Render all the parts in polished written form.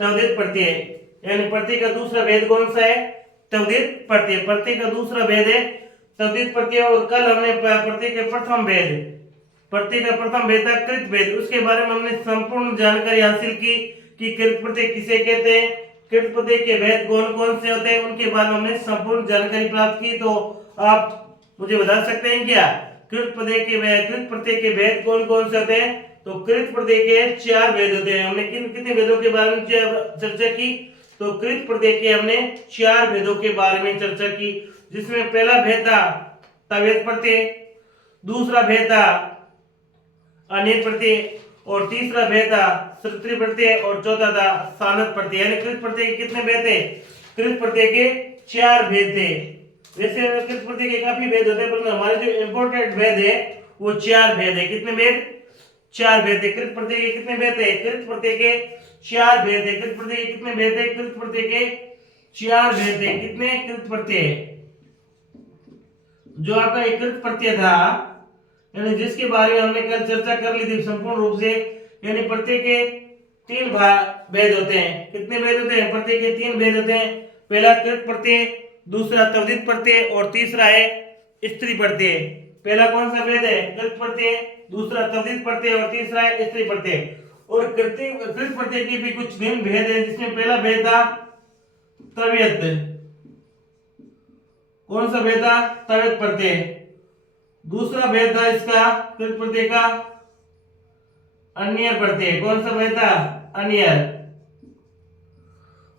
तद्धित प्रत्यय, यानी प्रत्यय का दूसरा भेद कौन सा है? तद्धित प्रत्यय। प्रत्यय का दूसरा भेद है तद्धित प्रत्यय। और कल हमने प्रत्यय के प्रथम भेद, प्रत्यय का प्रथम भेद था कृत भेद, उसके बारे में हमने संपूर्ण जानकारी हासिल की कि कृत प्रत्यय किसे कहते हैं, कृत प्रत्यय के भेद कौन कौन से होते हैं, उनके बारे में हमने संपूर्ण जानकारी प्राप्त की। तो आप मुझे बता सकते हैं क्या कृत प्रत्यय के भेद कौन कौन से होते हैं? तो कृत प्रत्यय के 4 भेद होते हैं। हमने कितने भेदों के बारे में चर्चा की? तो कृत प्रत्यय के हमने 4 भेदों के बारे में चर्चा की, जिसमें पहला भेद था तवेद प्रत्यय, दूसरा भेद था अनियत प्रत्यय, और तीसरा भेद था सृत्री प्रत्यय, और चौथा था सानत प्रत्यय। यानी कृत प्रत्यय के कितने भेद थे? कृत प्रत्यय के 4 भेद थे। वैसे कृत प्रत्यय के काफी भेद होते हैं, परंतु हमारे जो इंपॉर्टेंट भेद है वो 4 भेद है। कितने भेद? 4 भेद है। कृत प्रत्यय के कितने भेद है? कृत प्रत्यय के 4 भेद है। कृत प्रत्यय के कितने भेद है? कृत प्रत्यय के 4 भेद है। कितने? कृत प्रत्यय, जो आपका एक कृत प्रत्यय था, यानी जिसके बारे में हमने कल चर्चा कर ली थी संपूर्ण रूप से, यानी प्रत्यय के 3 भेद होते हैं। कितने भेद होते हैं? प्रत्यय के 3 भेद होते हैं। पहला कृत प्रत्यय, दूसरा तद्धित प्रत्यय, और तीसरा है स्त्री प्रत्यय। पहला कौन सा भेद है? कृत प्रत्यय, दूसरा तद्धित प्रत्यय, और तीसरा है स्त्री प्रत्यय। और कृत प्रत्यय के भी कुछ भिन्न भेद है, जिसमें पहला भेद था तव्यत। कौन सा भेद था? तव्यत प्रत्यय। दूसरा भेद था इसका कृत प्रत्यय का अन्यय प्रत्यय। कौन सा भेद था? अन्यय।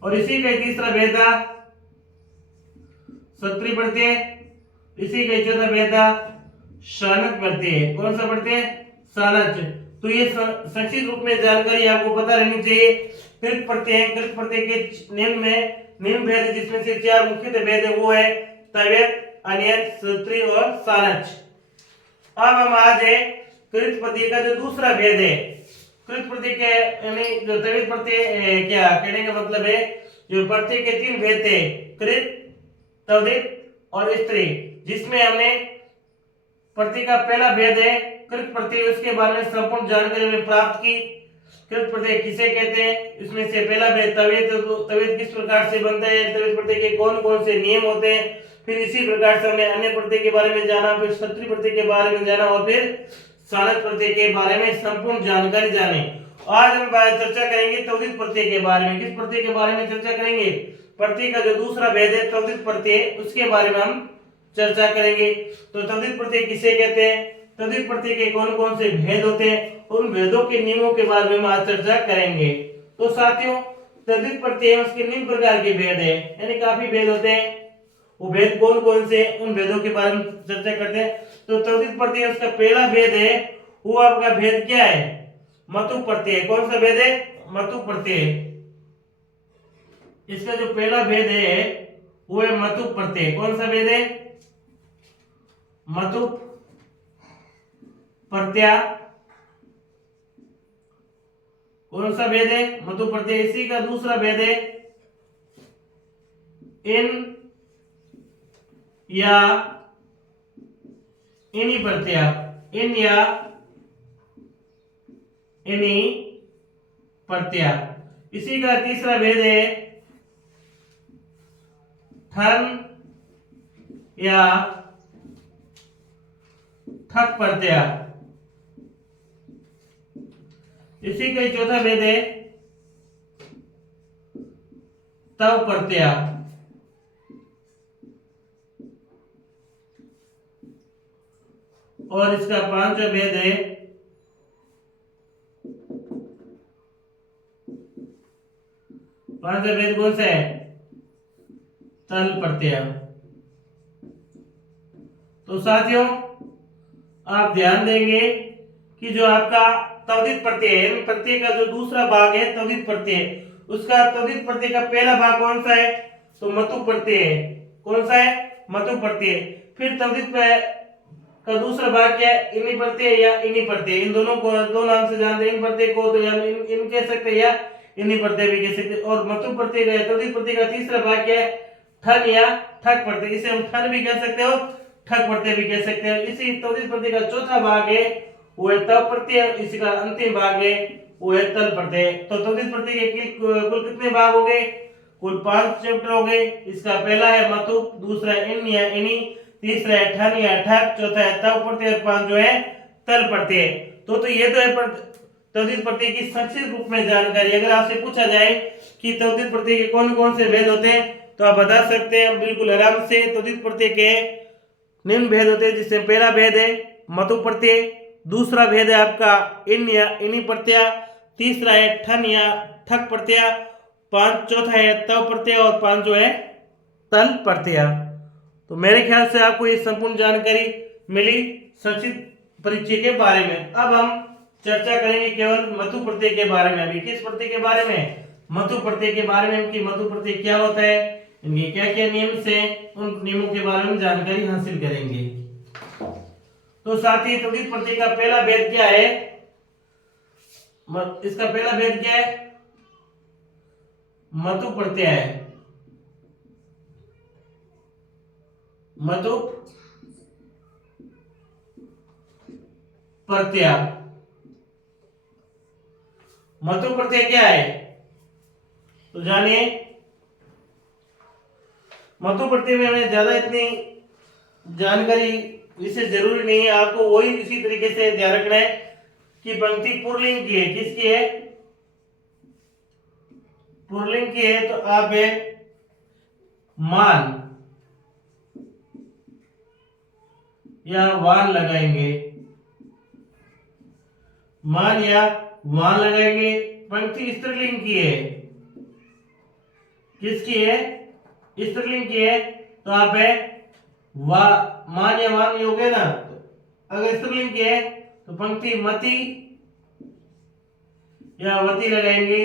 और इसी का तीसरा भेद था सत्री प्रत्यय। इसी का चौथा भेद था शानच प्रत्यय। कौन सा प्रत्यय? शानच। तो ये संक्षिप्त रूप में जानकारी आपको पता रहनी चाहिए। कृत प्रत्यय, कृत प्रत्यय के निम्न भेद, जिसमें से 4 मुख्य भेद है, वो है तव्यत, अन्यय, सत्री और शानच। अब हम आज है कृत प्रत्यय का जो दूसरा भेद है। कृत प्रत्यय के यानी जो तव्यत प्रत्यय क्या कहने का मतलब है, जो प्रत्यय के 3 भेद थे कृत, तद्धित और स्त्री, जिसमें हमने प्रत्यय का पहला भेद है कृत प्रत्यय, उसके बारे में संपूर्ण जानकारी हमने प्राप्त की। कृत प्रत्यय किसे कहते हैं? इसमें से पहला भेद तव्यत, तव्यत किस प्रकार से बनता है, तव्यत प्रत्यय के कौन कौन से नियम होते हैं। फिर इसी प्रकार से हमने अन्य प्रत्यय के बारे में जाना, फिर सत्री प्रत्यय के बारे में जाना, और फिर सानच प्रत्यय के बारे में संपूर्ण जानकारी जाने। आज हम चर्चा करेंगे तद्धित प्रत्यय के बारे में। किस प्रत्यय के बारे में चर्चा करेंगे? प्रत्यय का जो दूसरा भेद है तद्धित प्रत्यय, उसके बारे में हम चर्चा करेंगे। तो तद्धित प्रत्यय किसे कहते हैं, तद्धित प्रत्यय के कौन कौन से भेद होते हैं, उन भेदों के नियमों के बारे में हम आज चर्चा करेंगे। तो साथियों, तद्धित प्रत्यय उसके निम्न प्रकार के भेद है, यानी काफी भेद होते हैं। वो भेद कौन कौन से, उन भेदों के बारे में चर्चा करते हैं। तो तद्धित प्रत्यय उसका पहला भेद है, वो आपका भेद क्या है? मतु प्रत्यय। कौन सा भेद है? मतु प्रत्यय। इसका जो पहला भेद है वो है मतु प्रत्यय। कौन सा भेद है? मतु प्रत्यय। कौन सा भेद है? मतु प्रत्यय। इसी का दूसरा भेद है इन या इनी प्रत्यय। इन या इनी प्रत्यय। इसी का तीसरा भेद है ठन या ठक प्रत्यय। इसी का चौथा भेद है तव प्रत्यय। और इसका पांचवा भेद है पांचवा भेद कौन सा है? तल प्रत्यय। तो साथियों, आप ध्यान देंगे कि जो आपका तद्धित प्रत्यय है, प्रत्यय का जो दूसरा भाग है तद्धित प्रत्यय, उसका तद्धित प्रत्यय का पहला भाग कौन सा है? तो मतु प्रत्यय है। कौन सा है? मतु प्रत्यय। फिर तद्धित का दूसरा भाग क्या है? इनी प्रत्यय या इनी प्रत्यय। इन दोनों को दो नाम से जानते हैं। इन प्रत्यय को तो हम इन कह सकते हैं या इनी प्रत्यय भी कह सकते हैं। और मतु प्रत्यय का तद्धित प्रत्यय का तीसरा भाग क्या है? ठन या ठक प्रत्यय। इसे हम ठन भी कह सकते हो, ठक प्रत्यय भी कह सकते हैं। इसी तद्धित प्रत्यय का चौथा भाग है वो है तव प्रत्यय। इसी का अंतिम भाग है वो है तल प्रत्यय। तो तद्धित प्रत्यय के कुल कितने भाग हो गए? कुल 5 चैप्टर हो गए। इसका पहला है मतु, दूसरा इन या इनी, तीसरा है ठन या ठक, चौथा है तव प्रत्यय और 5 जो है तल प्रत्यय। तो ये तो है तद्धित प्रत्यय की संक्षिप्त रूप में जानकारी। अगर आपसे पूछा जाए कि तद्धित प्रत्यय के कौन कौन से भेद होते हैं तो आप बता सकते हैं बिल्कुल आराम से। तद्धित प्रत्यय के निम्न भेद होते हैं, जिससे पहला भेद है मतु प्रत्यय, दूसरा भेद है आपका इन या इनी प्रत्यय, तीसरा है ठन या ठक प्रत्यय, चौथा है तव प्रत्यय और 5 जो है तल प्रत्यय। तो मेरे ख्याल से आपको ये संपूर्ण जानकारी मिली संक्षिप्त परिचय के बारे में। अब हम चर्चा करेंगे केवल मतु प्रत्यय के बारे में। अभी किस प्रत्यय के बारे में? मतु प्रत्यय के बारे में। इनकी मतु प्रत्यय क्या होता है, इनके क्या क्या नियम से, उन नियमों के बारे में जानकारी हासिल करेंगे। तो साथ ही तद्धित प्रत्यय का पहला भेद क्या है? इसका पहला भेद क्या है? मतु प्रत्यय है। मतु प्रत्यय। मतु प्रत्यय क्या है तो जानिए। मतु प्रत्यय में हमें ज्यादा इतनी जानकारी विशेष जरूरी नहीं है, आपको वही इसी तरीके से ध्यान रखना है कि पंक्ति पुल्लिंग की है। किसकी है? पुल्लिंग की है। तो आप है मान या वान लगाएंगे, मान या वान लगाएंगे। पंक्ति स्त्रीलिंग की है। किसकी है? स्त्रीलिंग की है। तो आप है वा मान या वान हो गए ना। अगर स्त्रीलिंग की है तो पंक्ति मति या वती लगाएंगे,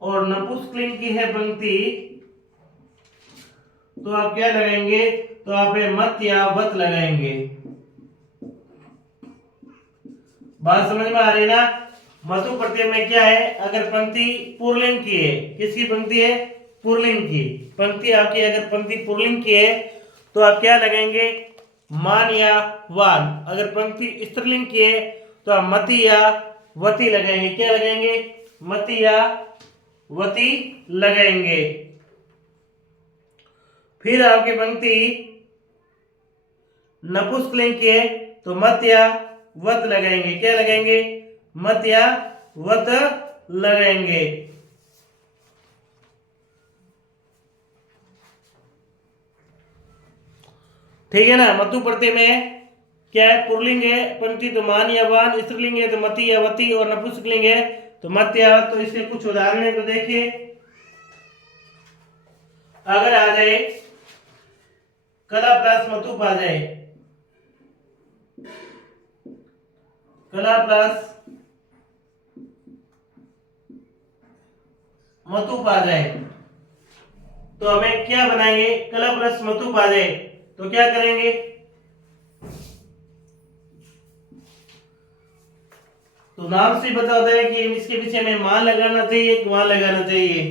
और नपुंसकलिंग की है पंक्ति तो आप क्या लगाएंगे? तो आप मत या वत लगाएंगे। बात समझ में आ रही ना? मतु प्रत्यय में क्या है? अगर पंक्ति पुल्लिंग की है, किसकी पंक्ति है? पुल्लिंग की पंक्ति आपकी अगर पंक्ति पुल्लिंग की है तो आप क्या लगाएंगे? मान या वान। अगर पंक्ति स्त्रीलिंग की है तो आप मति या वती लगाएंगे। क्या लगाएंगे? मति या वती लगाएंगे। फिर आपकी पंक्ति नपुंसकलिंग की है तो मत या वत लगाएंगे। क्या लगाएंगे? मत या वत लगाएंगे। ठीक है ना? मतु प्रत्यय में क्या है? पुल्लिंग है पंक्ति तो मान या वान, स्त्रीलिंग है तो मति या वती, और नपुंसकलिंग है तो मत या वत। तो इसके कुछ उदाहरण है तो देखिए। अगर आ जाए कला प्लस मतुप आ जाए, कला प्लस मतुप आ जाए तो हमें क्या बनाएंगे? कला प्लस मतुप आ जाए तो क्या करेंगे? तो नाम से बता होता है कि इसके पीछे में मान लगाना चाहिए कि मान लगाना चाहिए।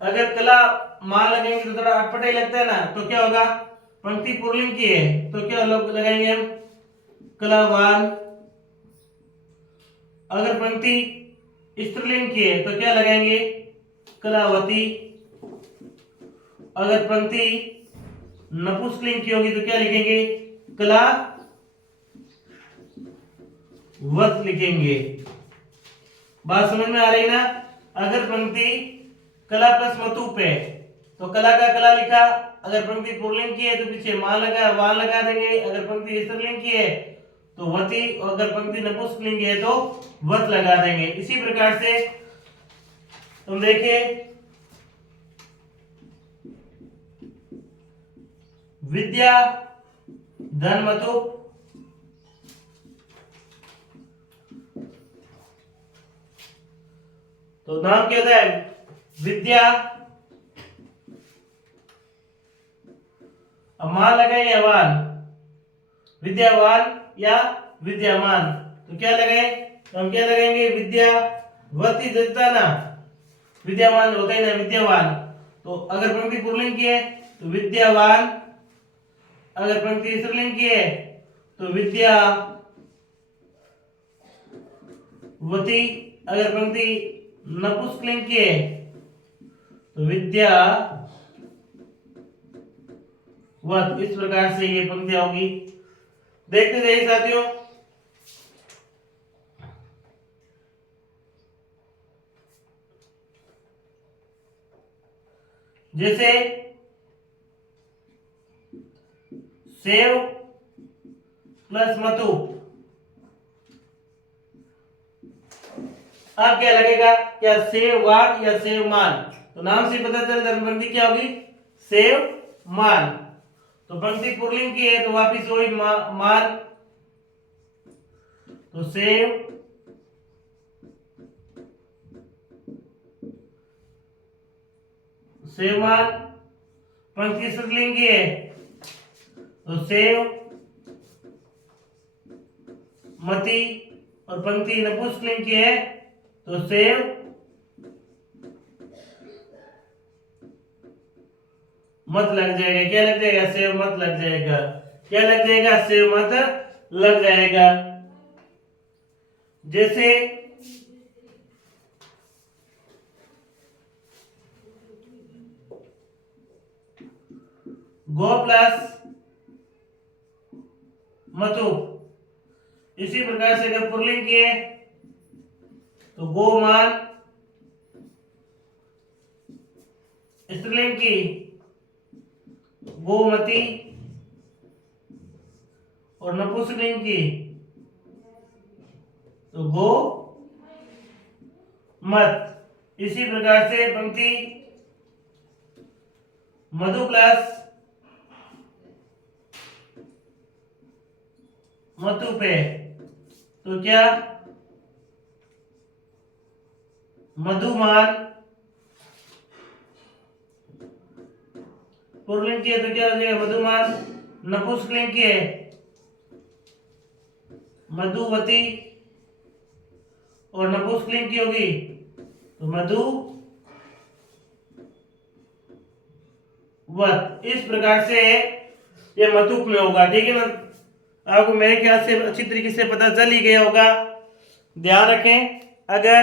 अगर कला मान लगेंगे तो थोड़ा अटपटा ही लगता है ना। तो क्या होगा? पंक्ति पुल्लिंग की है तो क्या लोग लगाएंगे हम? कलावान। अगर पंक्ति स्त्रीलिंग की है तो क्या लगाएंगे? कलावती। अगर पंक्ति नपुंसकलिंग की होगी तो क्या लिखेंगे? कला वत लिखेंगे। बात समझ में आ रही ना? अगर पंक्ति कला प्लस मतुप है तो कला का कला लिखा। अगर पंक्ति पुल्लिंग की है तो पीछे मान लगा वान लगा देंगे। अगर पंक्ति स्त्रीलिंग की है तो वती, और अगर पंक्ति नपुंसकलिंग की है तो वत लगा देंगे। इसी प्रकार से तुम देखिए विद्या धन मतुप, तो नाम क्या होता है? विद्या। अब मान लगाए या वान? विद्यावान या विद्यामान। तो क्या लगाए? तो हम क्या लगाएंगे? विद्यावती देता ना, विद्यामान होता है ना विद्यावान। तो अगर पंक्ति पुल्लिंग की है तो विद्यावान, अगर पंक्ति स्त्रीलिंग की है तो विद्या वती, अगर पंक्ति नपुंसकलिंग की है तो विद्या वत। इस प्रकार से ये पंक्तियां होगी। देखते जाइए साथियों। जैसे सेव प्लस मतु, अब क्या लगेगा, क्या सेववान या सेवमान? तो नाम से पता चल पंक्ति क्या होगी, सेवमान। तो पंक्ति पुल्लिंग की है तो वापिस वही मान, तो सेवमान। पंक्ति स्त्रीलिंग की है तो सेव मती, और पंक्ति नपुंसकलिंग की है तो सेव मत लग जाएगा। क्या लग जाएगा, सेव मत लग जाएगा। क्या लग जाएगा, सेव मत लग जाएगा। जैसे गो प्लस मतु, इसी प्रकार से अगर पुल्लिंग की है तो गोमान, स्त्रीलिंग की गोमती, और नपुंसकलिंग की तो गो मत। इसी प्रकार से पंक्ति मधु प्लस मतु पे तो क्या, मधुमान। पुल्लिंग की है तो क्या हो जाएगा, मधुमान। नपुंसकलिंग की है मधुवती, और नपुंसकलिंग की होगी तो मधुवत। इस प्रकार से ये मतुप में होगा। ठीक है ना, आपको मेरे ख्याल से अच्छी तरीके से पता चल ही गया होगा। ध्यान रखें, अगर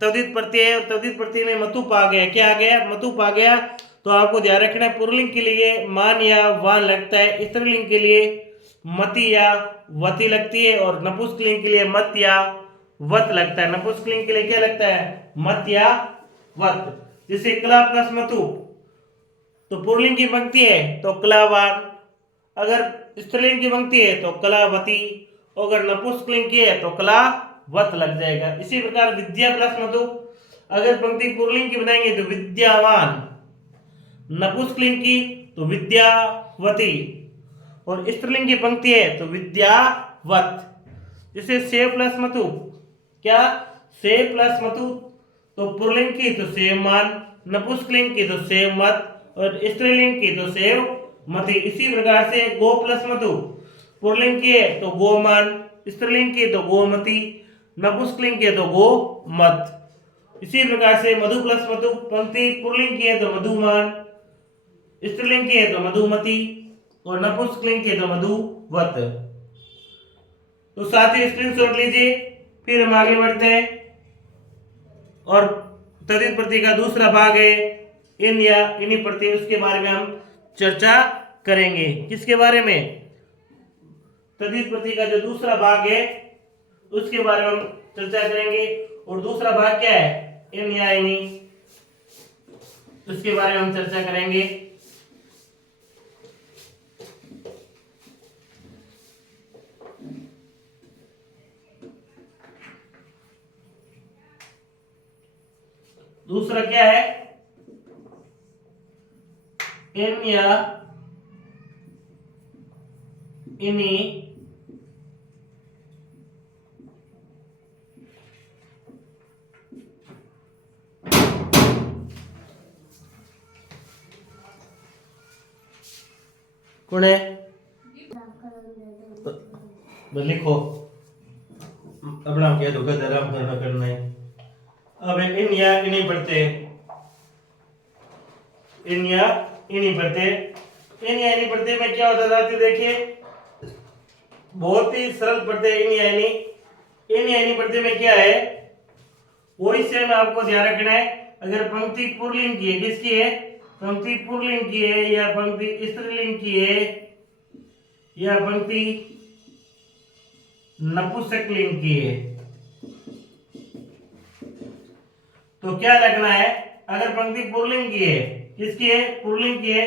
तद्धित प्रत्यय और तद्धित प्रत्यय में मतुप आ गया, क्या आ गया, मतुप आ गया, तो आपको ध्यान रखना है पुल्लिंग के लिए मान या वान लगता है, स्त्रीलिंग के लिए मति या वती लगती है, और नपुंसकलिंग के लिए मत या वत लगता है। नपुंसकलिंग के लिए क्या लगता है, मत या वत। जैसे क्ला प्लस मतु, तो पुल्लिंग की पंक्ति है तो क्लावान, अगर स्त्रीलिंग की पंक्ति है तो कलावती, अगर नपुंसकलिंग की है तो कलावत लग जाएगा। इसी प्रकार विद्या प्लस मधु, अगर पंक्ति पुल्लिंग की बनाएंगे तो विद्यावान, नपुंसकलिंग की तो विद्यावती, और स्त्रीलिंग की पंक्ति है तो विद्यावत। जैसे सेव प्लस मतु, क्या, सेव प्लस मतु, तो पुल्लिंग की तो सेवमान, नपुंसकलिंग की तो सेवमत, और स्त्रीलिंग की तो सेव मति। इसी प्रकार से गो प्लस मधु, पुल्लिंग की है तो गोमान, स्त्रीलिंग की तो गोमती, नपुंसकलिंग की तो गोमत। इसी प्रकार से मधु प्लस मधु, पंक्ति पुल्लिंग की है तो मधुमान, स्त्रीलिंग की है तो मधुमती, और नपुंसकलिंग की है तो मधुवत। तो साथ ही स्क्रीनशॉट लीजिए। फिर हम आगे बढ़ते हैं, और तद्धित प्रत्यय का दूसरा भाग है इन या इन्हीं प्रत्यय, उसके बारे में हम चर्चा करेंगे। किसके बारे में, तद्धित प्रत्यय का जो दूसरा भाग है उसके बारे में हम चर्चा करेंगे। और दूसरा भाग क्या है, इन या इन्हीं, उसके बारे में हम चर्चा करेंगे। दूसरा क्या है, इन या इन्हीं, कौन है, तो लिखो अपना क्या धोखा धर्म करना है। अब इन या इन्हीं पढ़ते, इन या इन्हीं पढ़ते। इन यानी प्रत्यय में क्या होता था देखिए, बहुत ही सरल प्रत्यय इन यानी प्रत्यय में क्या है, वही सेम आपको ध्यान रखना है। अगर पंक्ति पुल्लिंग की है, किसकी है, पंक्ति पुल्लिंग की है या पंक्ति स्त्रीलिंग की है या पंक्ति नपुंसकलिंग की है, तो क्या लगना है। अगर पंक्ति पुल्लिंग की है, किसकी है, पुल्लिंग की है,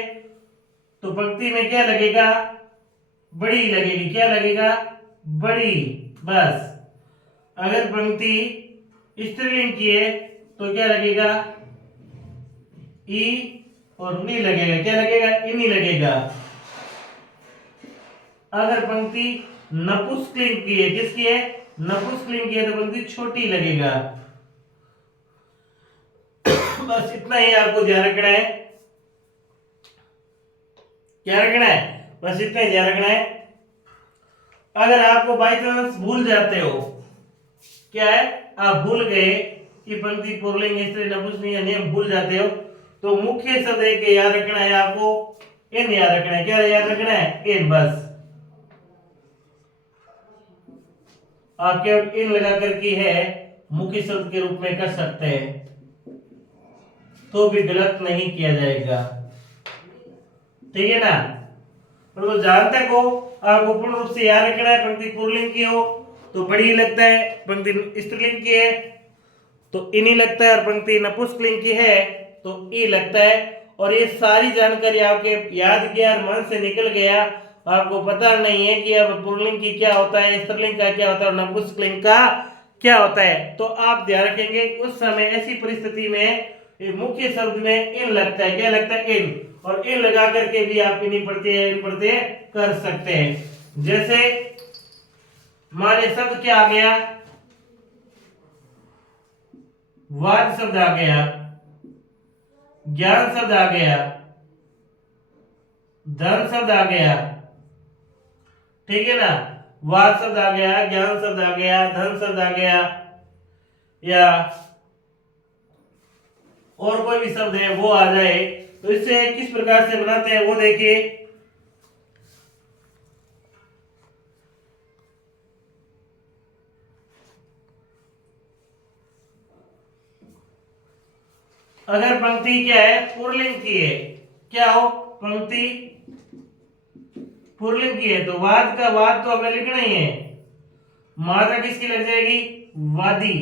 तो पंक्ति में क्या लगेगा, बड़ी लगेगी, क्या लगेगा, बड़ी, बस। अगर पंक्ति स्त्रीलिंग की है तो क्या लगेगा, ई और नी लगेगा, क्या लगेगा, इनी लगेगा। अगर पंक्ति नपुंसकलिंग की है, किसकी है, नपुंसकलिंग की है, तो पंक्ति छोटी लगेगा। बस इतना ही आपको ध्यान रखना है, क्या रखना है, बस इतना ही ध्यान रखना है। अगर आपको बाई चांस भूल जाते हो, क्या है, आप भूल गए कि पंक्ति पुल्लिंग स्त्रीलिंग नपुंसकलिंग या नियम भूल जाते हो, तो मुख्य शब्द एक याद रखना है आपको, इन याद रखना है, क्या याद रखना है, इन, बस। आप केवल इन लगा करके है मुख्य शब्द के रूप में कर सकते हैं, तो भी गलत नहीं किया जाएगा, ठीक है ना। तो जहां तक हो आपको पूर्ण रूप से याद रखना है, पंक्ति पुल्लिंग की हो तो बड़ी लगता है, पंक्ति स्त्रीलिंग की है तो इनी लगता है, और पंक्ति नपुंसकलिंग की है तो ई लगता है। और ये सारी जानकारी आपके याद किया और मन से निकल गया, आपको पता नहीं है कि अब पुल्लिंग की क्या होता है, स्त्रीलिंग का क्या होता है और नपुंसकलिंग का क्या होता है, तो आप ध्यान रखेंगे उस समय ऐसी परिस्थिति में मुख्य शब्द में इन लगता है, क्या लगता है, इन, और इन लगा करके भी आप इन्हीं प्रत्यय कर सकते हैं। जैसे माने शब्द क्या आ गया, वाद शब्द आ गया, ज्ञान शब्द आ गया, धन शब्द आ गया, ठीक है ना, वाद शब्द आ गया, ज्ञान शब्द आ गया, धन शब्द आ गया, या और कोई भी शब्द है वो आ जाए, तो इससे किस प्रकार से बनाते हैं वो देखिए। अगर पंक्ति क्या है, पुल्लिंग की है, क्या हो, पंक्ति पुल्लिंग की है तो वाद का वाद तो हमें लिखना ही है, मात्रा किसकी लग जाएगी, वादी,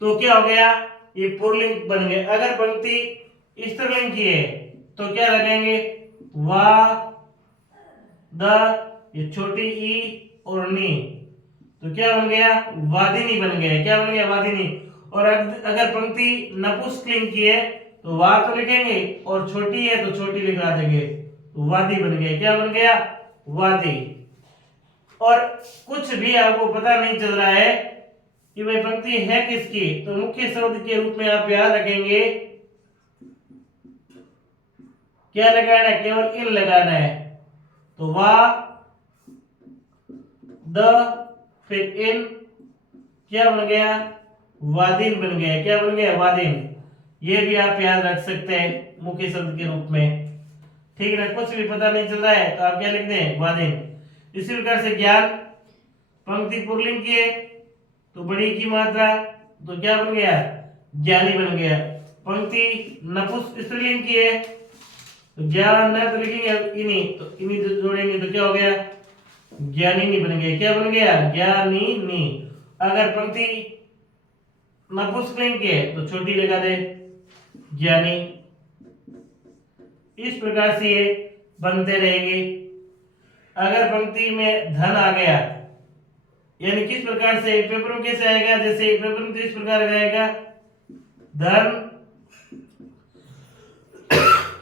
तो क्या हो गया, ये पुल्लिंग बन गए। अगर पंक्ति स्त्रीलिंग की है तो क्या लगेंगे, वा, द, ये छोटी ई और नी, तो क्या बन गया, वादिनी बन गया, क्या बन गया, वादिनी। और अगर पंक्ति नपुंसकलिंग की है तो वा तो लिखेंगे और छोटी है तो छोटी लिखा देंगे, तो वादी बन गया, क्या बन गया, वादी। और कुछ भी आपको पता नहीं चल रहा है कि भाई पंक्ति है किसकी, तो मुख्य शब्द के रूप में आप याद रखेंगे, क्या लगाना है, केवल इन लगाना है, तो वा, द, फिर इन, क्या बन गया, वादिन बन गया, क्या बन गया, वादिन। ये भी आप याद रख सकते हैं मुख्य शब्द के रूप में, ठीक है ना। कुछ भी पता नहीं चल रहा है तो आप क्या लिख दें, वादिन। इसी प्रकार से ज्ञान, पंक्ति पुल्लिंग की है तो बड़ी की मात्रा, तो क्या बन गया, ज्ञानी बन गया। पंक्ति नपुंसक स्त्रीलिंग की है तो ज्ञान न तो लिखेंगे इनी, तो इनी तो जोड़ेंगे तो क्या हो गया, ज्ञानी बन गया, क्या बन गया, ज्ञानी। अगर पंक्ति नपुंसकलिंग की है तो छोटी लगा दे, ज्ञानी। इस प्रकार से ये बनते रहेंगे। अगर पंक्ति में धन आ गया, यानी किस प्रकार से पेपर में कैसे आएगा, जैसे पेपर में तो इस प्रकार आएगा, धन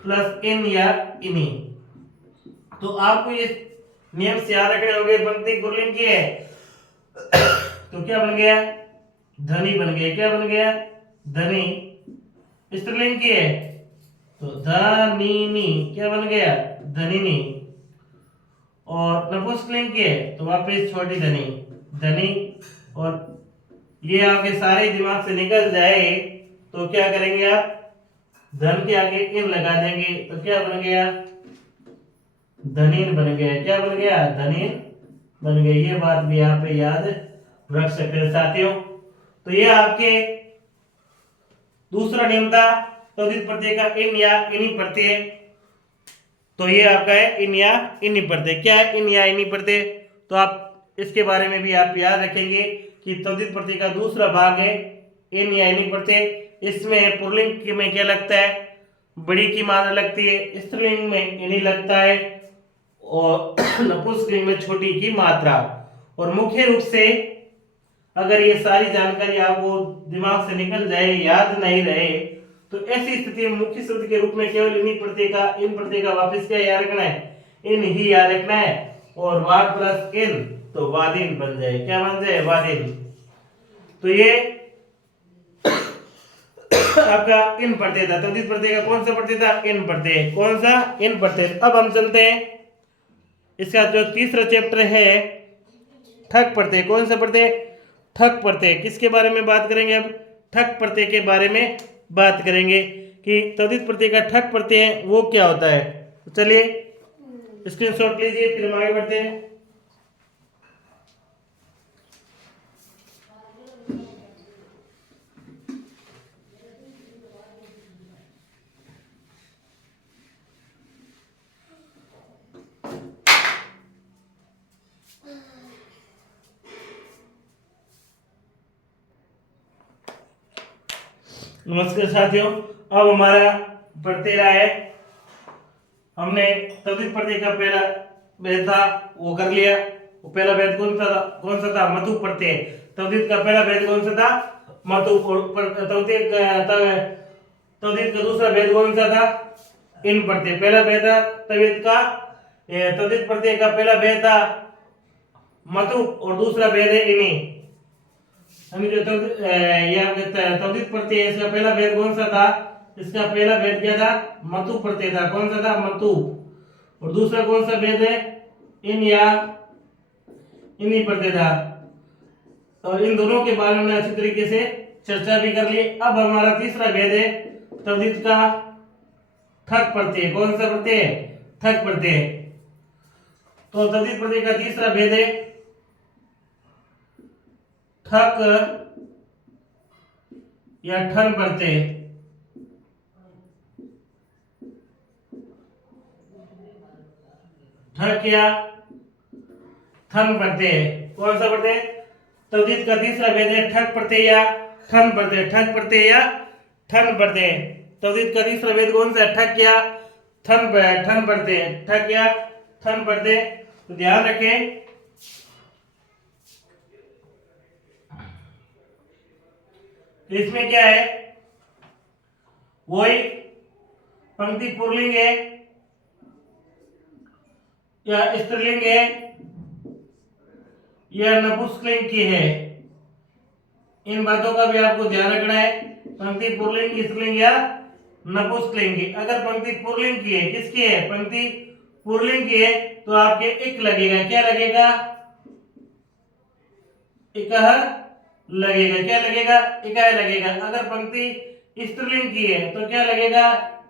प्लस इन या इनी, तो आपको ये नियम से याद रखने होंगे। पंक्ति पुल्लिंग की है तो क्या बन गया, धनी बन गया, क्या बन गया, धनी। स्त्रीलिंग की है तो धनीनी, क्या बन गया, धनीनी। और नपुंसकलिंग की है तो वापस छोटी धनी, धनी। और ये आपके सारे दिमाग से निकल जाए तो क्या करेंगे आप, धन के आगे इन लगा देंगे तो क्या बन गया, धनीन बन गया। क्या बन गया? धनीन बन गया। ये बात भी यहाँ पे याद रख सकते हैं साथियों। तो ये आपके दूसरा नियम था तद्धित प्रत्यय का इन या इन्हीं प्रत्यय। तो ये आपका है इन या इन्हीं प्रत्यय। क्या है इन या इन्हीं प्रत्यय? तो आप इसके बारे में भी आप याद रखेंगे कि तद्धित प्रत्यय का दूसरा भाग है इन या इन्हीं प्रत्यय। इसमें पुल्लिंग में क्या लगता है? बड़ी की मात्रा लगती है, स्त्रीलिंग में इन्हीं लगता है, और नपुंसकलिंग में छोटी की मात्रा। और मुख्य रूप से अगर ये सारी जानकारी आपको दिमाग से निकल जाए, याद नहीं रहे, तो ऐसी स्थिति में मुख्य शब्द के रूप में केवल इन्हीं प्रत्यय का इन प्रत्यय का वापस क्या याद रखना है? इन ही याद रखना है। और वाद प्लस इन तो वादिन बन जाए। क्या बन जाए? वादिन। तो ये आपका इन प्रत्यय था। तद्धित प्रत्यय का कौन सा प्रत्यय था? इन प्रत्यय। कौन सा? इन प्रत्यय। अब हम चलते हैं इसका जो तीसरा चैप्टर है ठक प्रत्यय। कौन सा प्रत्यय? ठक प्रत्यय। किसके बारे में बात करेंगे? अब ठक प्रत्यय के बारे में बात करेंगे कि तद्धित प्रत्यय का ठक प्रत्यय वो क्या होता है। तो चलिए स्क्रीनशॉट लीजिए, फिर हम आगे बढ़ते हैं। नमस्कार साथियों, अब हमारा प्रत्यय रहा है, हमने तद्धित प्रत्यय का पहला भेद था वो कर लिया। वो पहला भेद कौन सा था? कौन सा था? मतु प्रत्यय। तद्धित का पहला भेद कौन सा था? मतु। तद्धित का दूसरा भेद कौन सा था? इन प्रत्यय। पहला भेद था तद्धित प्रत्यय का पहला भेद था मतु, और दूसरा भेद है इन्हीं। हम जो तद्धित प्रत्यय इसका पहला भेद कौन सा था? इसका पहला भेद क्या था? मतु प्रत्यय था। कौन सा था? मतु। और दूसरा कौन सा भेद है? इन या इन्हीं प्रत्यय था। और इन दोनों के बारे में अच्छी तरीके से चर्चा भी कर ली। अब हमारा तीसरा भेद है तद्धित का ठक प्रत्यय। कौन सा प्रत्यय? ठक प्रत्यय। तो तद्धित प्रत्यय का तीसरा भेद है ठक या ठन प्रत्यय। ठक या ठन प्रत्यय। कौन सा प्रत्यय? तद्धित का तीसरा भेद है ठक प्रत्यय या ठन प्रत्यय। ठक प्रत्यय या ठन प्रत्यय। तद्धित का तीसरा भेद कौन सा है? ठक या ठन प्रत्यय। ठक या ठन प्रत्यय। तो ध्यान रखें इसमें क्या है? वही पंक्ति पुल्लिंग है या स्त्रीलिंग है या नपुंसकलिंग की है, इन बातों का भी आपको ध्यान रखना है। पंक्ति पुल्लिंग, स्त्रीलिंग या नपुंसकलिंग की। अगर पंक्ति पुल्लिंग की है, किसकी है? पंक्ति पुल्लिंग की है, तो आपके इक लगेगा। क्या लगेगा? इकह लगेगा। क्या लगेगा? इकाय लगेगा। अगर पंक्ति स्त्रीलिंग की है तो क्या लगेगा?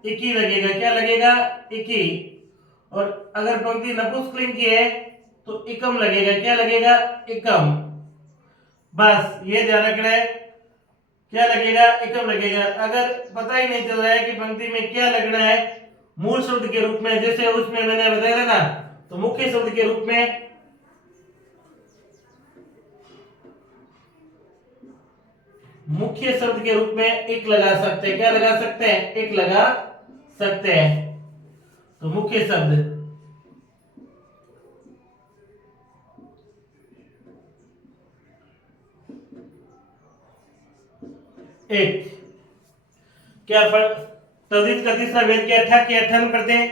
इकी लगेगा। क्या लगेगा? इकी। और अगर पंक्ति नपुंसकलिंग की है तो इकम लगेगा। क्या लगेगा? इकम। बस ये ध्यान रखना है, क्या लगेगा? इकम लगेगा। अगर पता ही नहीं चल रहा है कि पंक्ति में क्या लगना है मूल शब्द के रूप में, जैसे उसमें मैंने बताया ना, तो मुख्य शब्द के रूप में मुख्य शब्द के रूप में एक लगा सकते हैं। क्या लगा सकते हैं? एक लगा सकते हैं। तो मुख्य शब्द एक। क्या तद्धित का तीसरा भेद क्या? ठक या ठन प्रत्यय।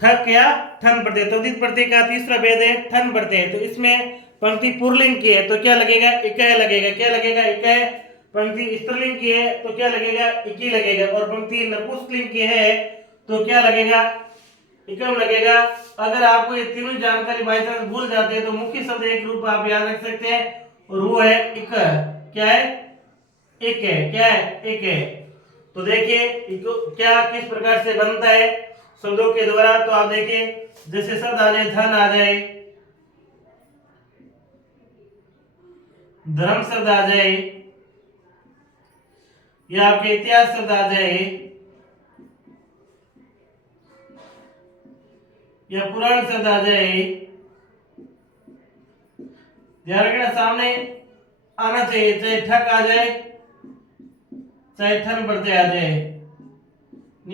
ठक या ठन प्रत्यय। तद्धित प्रत्यय का तीसरा भेद है ठन प्रत्यय। तो इसमें पंक्ति पुल्लिंग की है तो क्या लगेगा? इकय लगेगा। क्या लगेगा? इकय। पंक्ति स्त्रीलिंग की है तो क्या लगेगा? इकी लगेगा। और पंक्ति नपुंसकलिंग की है तो क्या लगेगा? इकम लगेगा। अगर आपको ये तीनों जानकारी बाई चांस भूल जाते हैं तो मुख्य शब्द एक रूप आप याद रख सकते हैं, और वो है इक। क्या है? एक है। क्या है? एक है। तो देखिए क्या किस प्रकार से बनता है। शब्दों के द्वारा। तो आप देखिए जैसे शब्द आ जाए धन आ जाए, धर्म शब्द आ जाए, या आपके इतिहास शब्द आ जाए, या पुराण शब्द आ जाए, ध्यान रखना सामने आना चाहिए, चाहे ठक आ जाए चाहे ठन पड़ते आ जाए,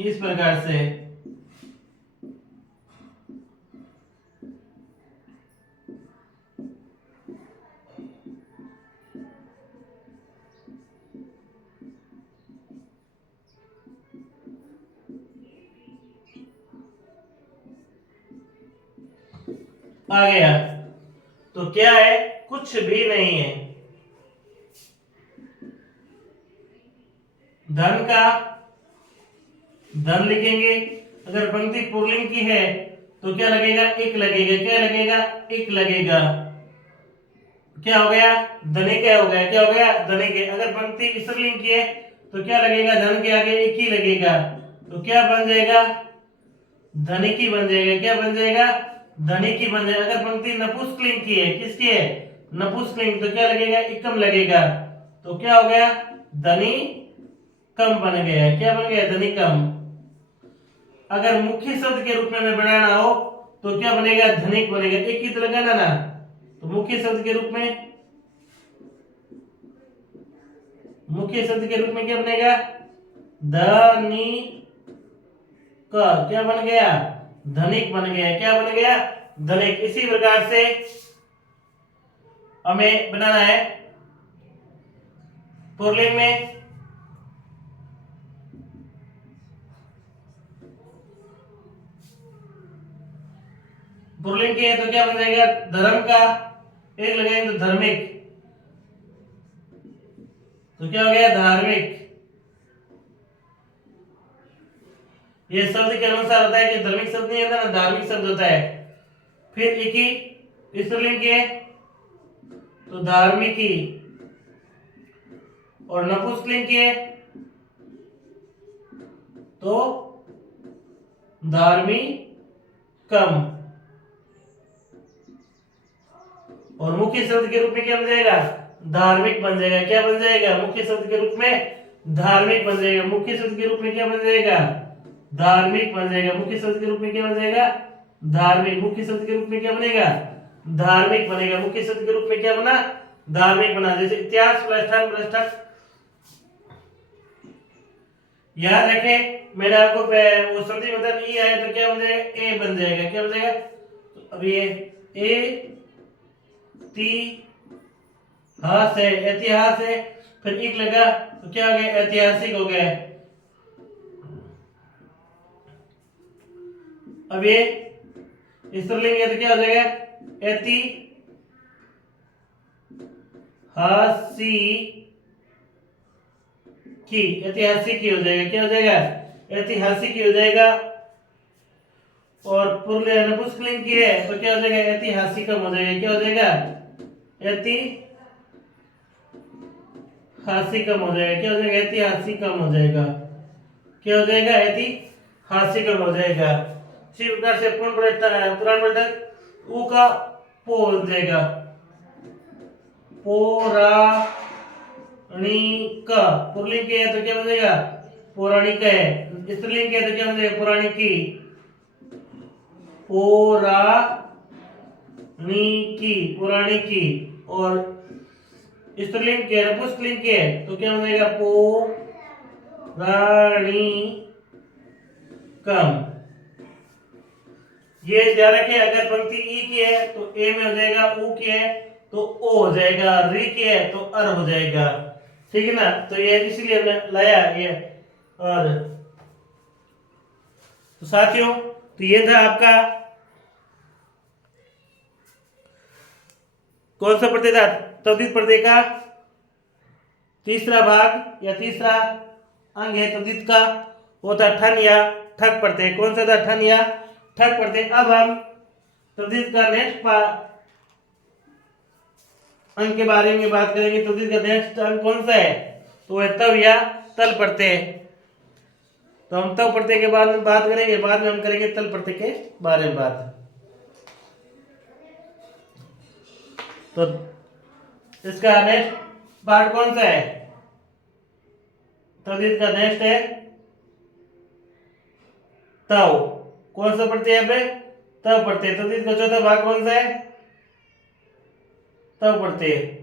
इस प्रकार से। आ गया। तो क्या है, कुछ भी नहीं है। धन का धन लिखेंगे, अगर पंक्ति पुल्लिंग की है तो क्या लगेगा, एक लगेगा, क्या लगेगा, एक लगेगा। क्या हो गया, धनिक हो गया, क्या हो गया, धनिक। अगर पंक्ति स्त्रीलिंग की है तो क्या लगेगा, धन के आगे एक ही लगेगा, तो क्या बन जाएगा, धनिकी बन जाएगा। क्या बन जाएगा, धनिकी बन जाएगा। अगर पंक्ति नपुंसकलिंग की है, किसकी है, नपुंसकलिंग, तो क्या लगेगा, एकम लगेगा। तो क्या हो गया, धनी कम बन गया। क्या बन गया, धनी कम। अगर मुख्य शब्द के रूप में हमें बनाना हो तो क्या बनेगा, धनिक बनेगा। एक ही तो लगाना ना, तो मुख्य शब्द के रूप में, मुख्य शब्द के रूप में क्या बनेगा, धनिक। क्या बन गया, धनिक बन गया। क्या बन गया, धनिक। इसी प्रकार से हमें बनाना है पुल्लिंग में। पुल्लिंग की है तो क्या बन जाएगा, धर्म का एक लगाएंगे तो धर्मिक, तो क्या हो गया, धार्मिक। ये शब्द के अनुसार होता है कि धार्मिक शब्द नहीं होता ना, धार्मिक शब्द होता है। फिर एक ही स्त्रीलिंग की है तो धार्मिकी, और नपुंसकलिंग की है तो धार्मिकम। और मुख्य शब्द के रूप में क्या बन जाएगा, धार्मिक बन जाएगा। क्या बन जाएगा, मुख्य शब्द के रूप में धार्मिक बन जाएगा। मुख्य शब्द के रूप में क्या बन जाएगा, धार्मिक बन जाएगा। मुख्य शब्द के रूप में क्या बन जाएगा, धार्मिक। मुख्य शब्द के रूप में क्या बनेगा, धार्मिक बनेगा। मुख्य शब्द के रूप में क्या बना, धार्मिक बना। जैसे इतिहास प्लस ठन प्लस ठक। याद रखें मैंने आपको वो संधि मतलब ई आया तो क्या बन जाएगा, ए बन जाएगा। क्या बन जाएगा, तो अब ये ए ती हास है, इतिहास है, फिर एक लगा तो क्या हो गया, ऐतिहासिक हो गया। अब ये स्त्रीलिंग है तो क्या हो जाएगा, ऐति हासी की, ऐतिहासिक की हो जाएगा। क्या हो जाएगा, ऐतिहासिक की हो जाएगा। और नपुंसकलिंग की है तो क्या हो जाएगा, ऐतिहासिकम हो जाएगा। क्या हो जाएगा, ऐतिहासिकम हो जाएगा। क्या हो जाएगा, ऐतिहासिकम हो जाएगा। क्या हो जाएगा, ऐतिहासिकम हो जाएगा। इसी प्रकार से पुराण बैठक ऊ का पो हो जाएगा, पौराणिक। पुल्लिंग के है तो क्या बनेगा, पौराणिक है। स्त्रीलिंग के है तो क्या बनेगा, पौराणिकी, पौराणिकी, पुराणिकी। और स्त्रीलिंग के है, नपुंसकलिंग के है तो क्या बनेगा, पौराणिकम। ये ध्यान रखें, अगर पंक्ति ई की है तो ए में हो जाएगा, ऊ की है तो ओ हो जाएगा, री की है तो अर हो जाएगा। ठीक है ना, तो ये इसलिए हमने लाया ये। और तो साथियों, तो ये था आपका कौन सा प्रत्यय था, तद्धित प्रत्यय का तीसरा भाग या तीसरा अंग है तद्धित का, वो था ठन या ठक प्रत्यय। कौन सा था, ठन या ठक प्रत्यय। अब हम तद्धित का नेक्स्ट अंग के बारे में बात करेंगे। तद्धित का नेक्स्ट अंग कौन सा है, तो है तव या तल प्रत्यय। तो हम तव प्रत्यय के बाद में बात करेंगे, बाद में हम करेंगे तल प्रत्यय के बारे में बात। तो इसका नेक्स्ट पार्ट कौन सा है? तो इसका नेक्स्ट है तव। कौन सा प्रत्यय है? तव प्रत्यय। तो इसका चौथा भाग कौन सा है? तव प्रत्यय।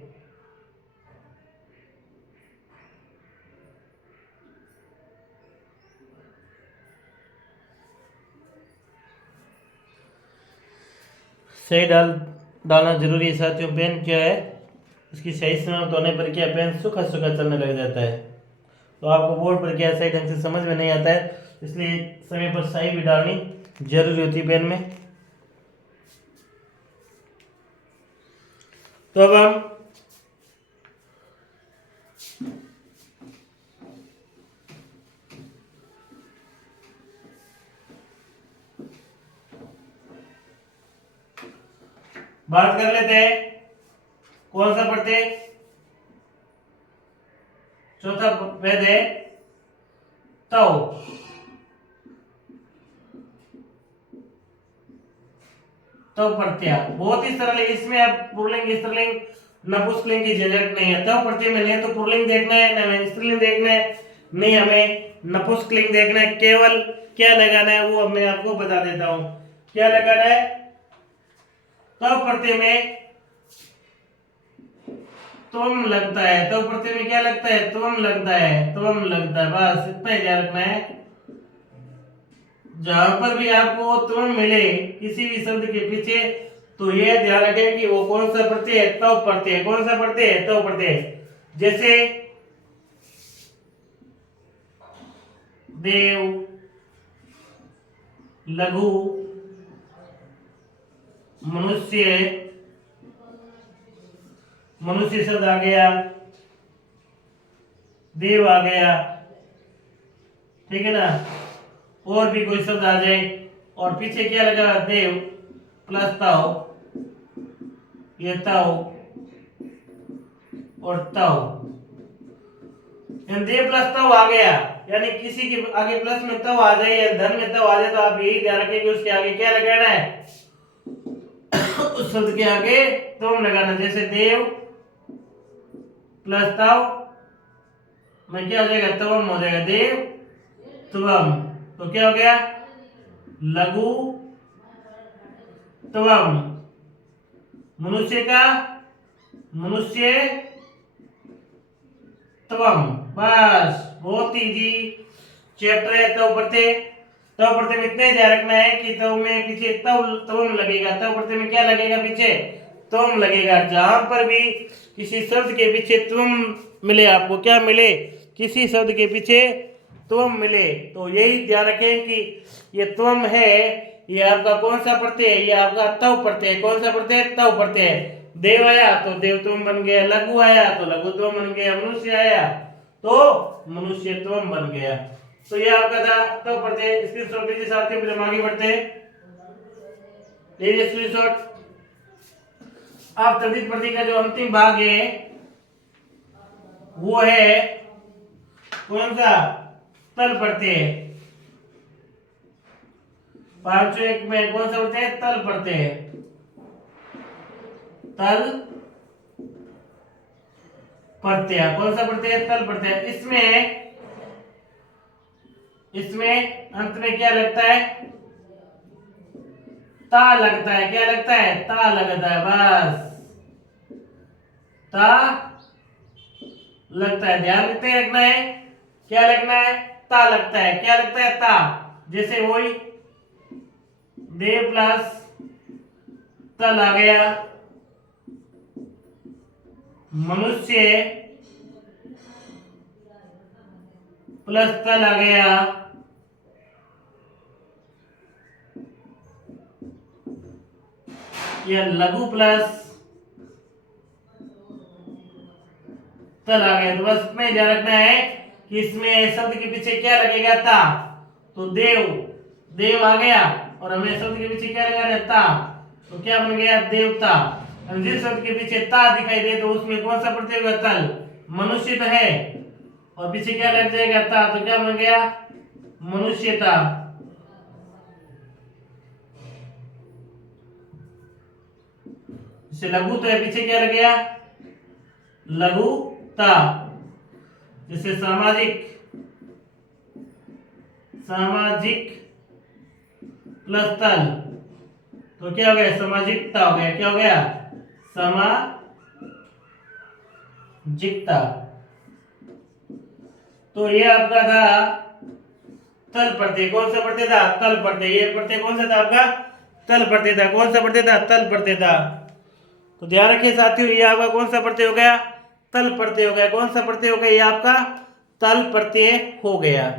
सही डालना जरूरी है साथियों। पेन क्या है, इसकी सही समाप्त होने पर क्या पेन सूखा सूखा चलने लग जाता है, तो आपको बोर्ड पर क्या सही ढंग से समझ में नहीं आता है, इसलिए समय पर सही भी डालनी जरूरी होती है पेन में। तो अब हम बात कर लेते हैं कौन सा प्रत्यय चौथा वेद है तव। तव प्रत्यय बहुत ही सरल है, इसमें अब पुल्लिंग स्त्रीलिंग नपुंसकलिंग की झंझट नहीं है। तव प्रत्यय में नहीं तो पुल्लिंग देखना है, ना हमें स्त्रीलिंग देखना है, नहीं हमें नपुंसकलिंग देखना है, केवल क्या लगाना है वो मैं आपको बता देता हूं। क्या लगाना है? तव प्रत्यय में तुम लगता है, तव प्रत्यय में क्या लगता है? तुम लगता है, तुम लगता है, बस इतना ही ध्यान रखना है। जहां पर भी आपको तुम मिले किसी भी शब्द के पीछे, तो ये ध्यान रखें कि वो कौन सा प्रत्यय है? तव प्रत्यय। कौन सा प्रत्यय है? तव प्रत्यय। जैसे देव, लघु, मनुष्य, मनुष्य शब्द आ गया, देव आ गया, ठीक है ना, और भी कोई शब्द आ जाए और पीछे क्या लगा? देव प्लस ताव, ये ताव और ताव, देव प्लस ताव आ गया, यानी किसी के आगे प्लस में ताव आ जाए या धन में ताव आ जाए, तो आप यही ध्यान रखें कि उसके आगे क्या लगाना है? उस शब्द के आगे तुम लगाना। जैसे देव प्लस ताव में क्या हो जाएगा? तवम हो जाएगा, देव तवम। तो क्या हो गया? लघु तवम। मनुष्य का मनुष्य तवम। बस बहुत इजी चैप्टर है तव प्रत्यय। तव प्रत्यय में इतना ध्यान रखना है कि तव में पीछे तवम लगेगा, तव प्रत्यय में क्या लगेगा? पीछे तुम लगेगा। जहां पर भी किसी शब्द के पीछे तुम मिले, आपको क्या मिले? किसी शब्द के पीछे तुम मिले, तो यही ध्यान रखें कि ये तुम है, ये आपका कौन सा प्रत्यय है? ये आपका तव प्रत्यय। कौन सा प्रत्यय? तव प्रत्यय। देव आया तो देव तुम बन गया, लघु आया तो लघु तुम बन गया, मनुष्य आया तो मनुष्य तुम बन गया। तो ये आपका था तव प्रत्यय। स्क्रीनशॉट लीजिए साथियों, फिर हम आगे बढ़ते हैं। लीजिए स्क्रीनशॉट। अब तद्धित प्रत्यय का जो अंतिम भाग है वो है कौन सा? तल प्रत्यय। 501 में कौन सा प्रत्यय है? तल प्रत्यय। तल प्रत्यय। कौन सा प्रत्यय है? तल प्रत्यय। इसमें अंत में क्या लगता है? ता लगता है। क्या लगता है? ता लगता है, बस ता लगता है। ध्यान इतने रखना है, क्या लगना है? ता लगता है। क्या लगता है? ता। जैसे वही देव प्लस तल आ गया, मनुष्य प्लस तल आ गया, या लघु प्लस तल आ गया। तो बस इतना ही ध्यान रखना है कि इसमें शब्द के पीछे क्या लगेगा? ता। तो देव, देव आ गया और हमें शब्द के पीछे क्या लगाना है? ता। तो क्या बन गया? देवता। जिस शब्द के पीछे ता दिखाई दे तो उसमें कौन सा प्रत्यय होगा? तल। मनुष्य तो है और पीछे क्या लग जाएगा? ता। तो क्या बन गया? मनुष्यता। जैसे लघु तो है, पीछे क्या लग गया, लघुता। जैसे सामाजिक, सामाजिक प्लस तल, तो क्या हो गया, सामाजिकता हो गया। क्या हो गया, सामाजिकता। तो ये आपका था तल प्रत्यय। कौन सा प्रत्यय था, तल प्रत्यय। ये प्रत्यय कौन सा था आपका, तल प्रत्यय था। कौन सा प्रत्यय था, तल प्रत्यय था। तो ध्यान रखिए साथियों, ये आपका कौन सा प्रत्यय हो गया, तल प्रत्यय हो गया। कौन सा प्रत्यय हो गया, ये आपका तल प्रत्यय हो गया।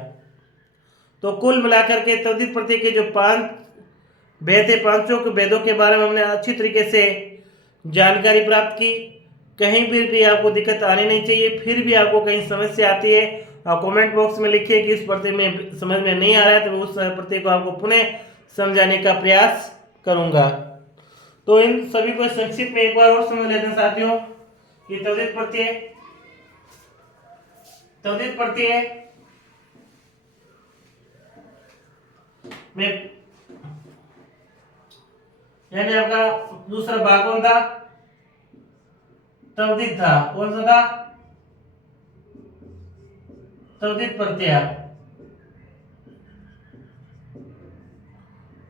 तो कुल मिलाकर के तद्धित प्रत्यय के जो 5 भेद थे, पांचों के भेदों के बारे में हमने अच्छी तरीके से जानकारी प्राप्त की। कहीं भी आपको दिक्कत आनी नहीं चाहिए। फिर भी आपको कहीं समस्या आती है, और कमेंट बॉक्स में लिखिए कि इस प्रत्यय में समझ में नहीं आ रहा है, तो मैं उस प्रत्यय को आपको पुनः समझाने का प्रयास करूंगा। तो इन सभी को संक्षिप्त में एक बार और समझ लेते हैं साथियों कि तद्धित प्रत्यय, तद्धित प्रत्यय में यानी आपका दूसरा भाग कौन था, तद्धित था। कौन सा था, तद्धित प्रत्यय।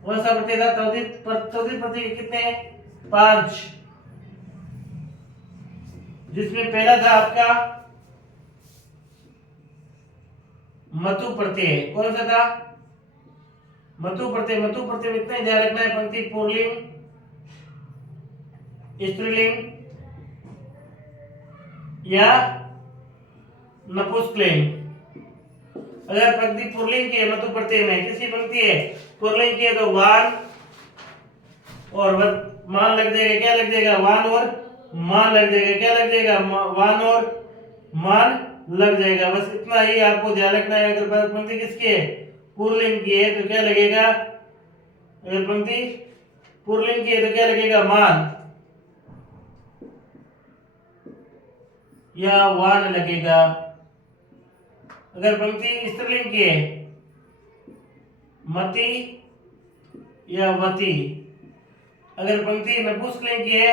कौन सा प्रत्यय था, तद्धित प्रत्यय कितने हैं, 5। जिसमें पहला था आपका मतु प्रत्यय। कौन सा था, मतु प्रत्यय। मतु प्रत्यय में इतना ही ध्यान रखना है, पंक्ति पुल्लिंग, स्त्रीलिंग या नपुंसकलिंग। अगर पंक्ति पुल्लिंग की है मतु प्रत्यय में, किसी पंक्ति है पुल्लिंग की है, तो वान और मान लग जाएगा। क्या लग जाएगा, वान और मान लग जाएगा। क्या लग जाएगा, वान और मान लग जाएगा। बस इतना ही आपको ध्यान रखना है। अगर पंक्ति किसकी है, पुल्लिंग की है, तो क्या लगेगा, अगर पंक्ति पुल्लिंग की है तो क्या लगेगा, मान या वान लगेगा। अगर पंक्ति स्त्रीलिंग की है, मति या वती। अगर पंक्ति नपुंसकलिंग की है,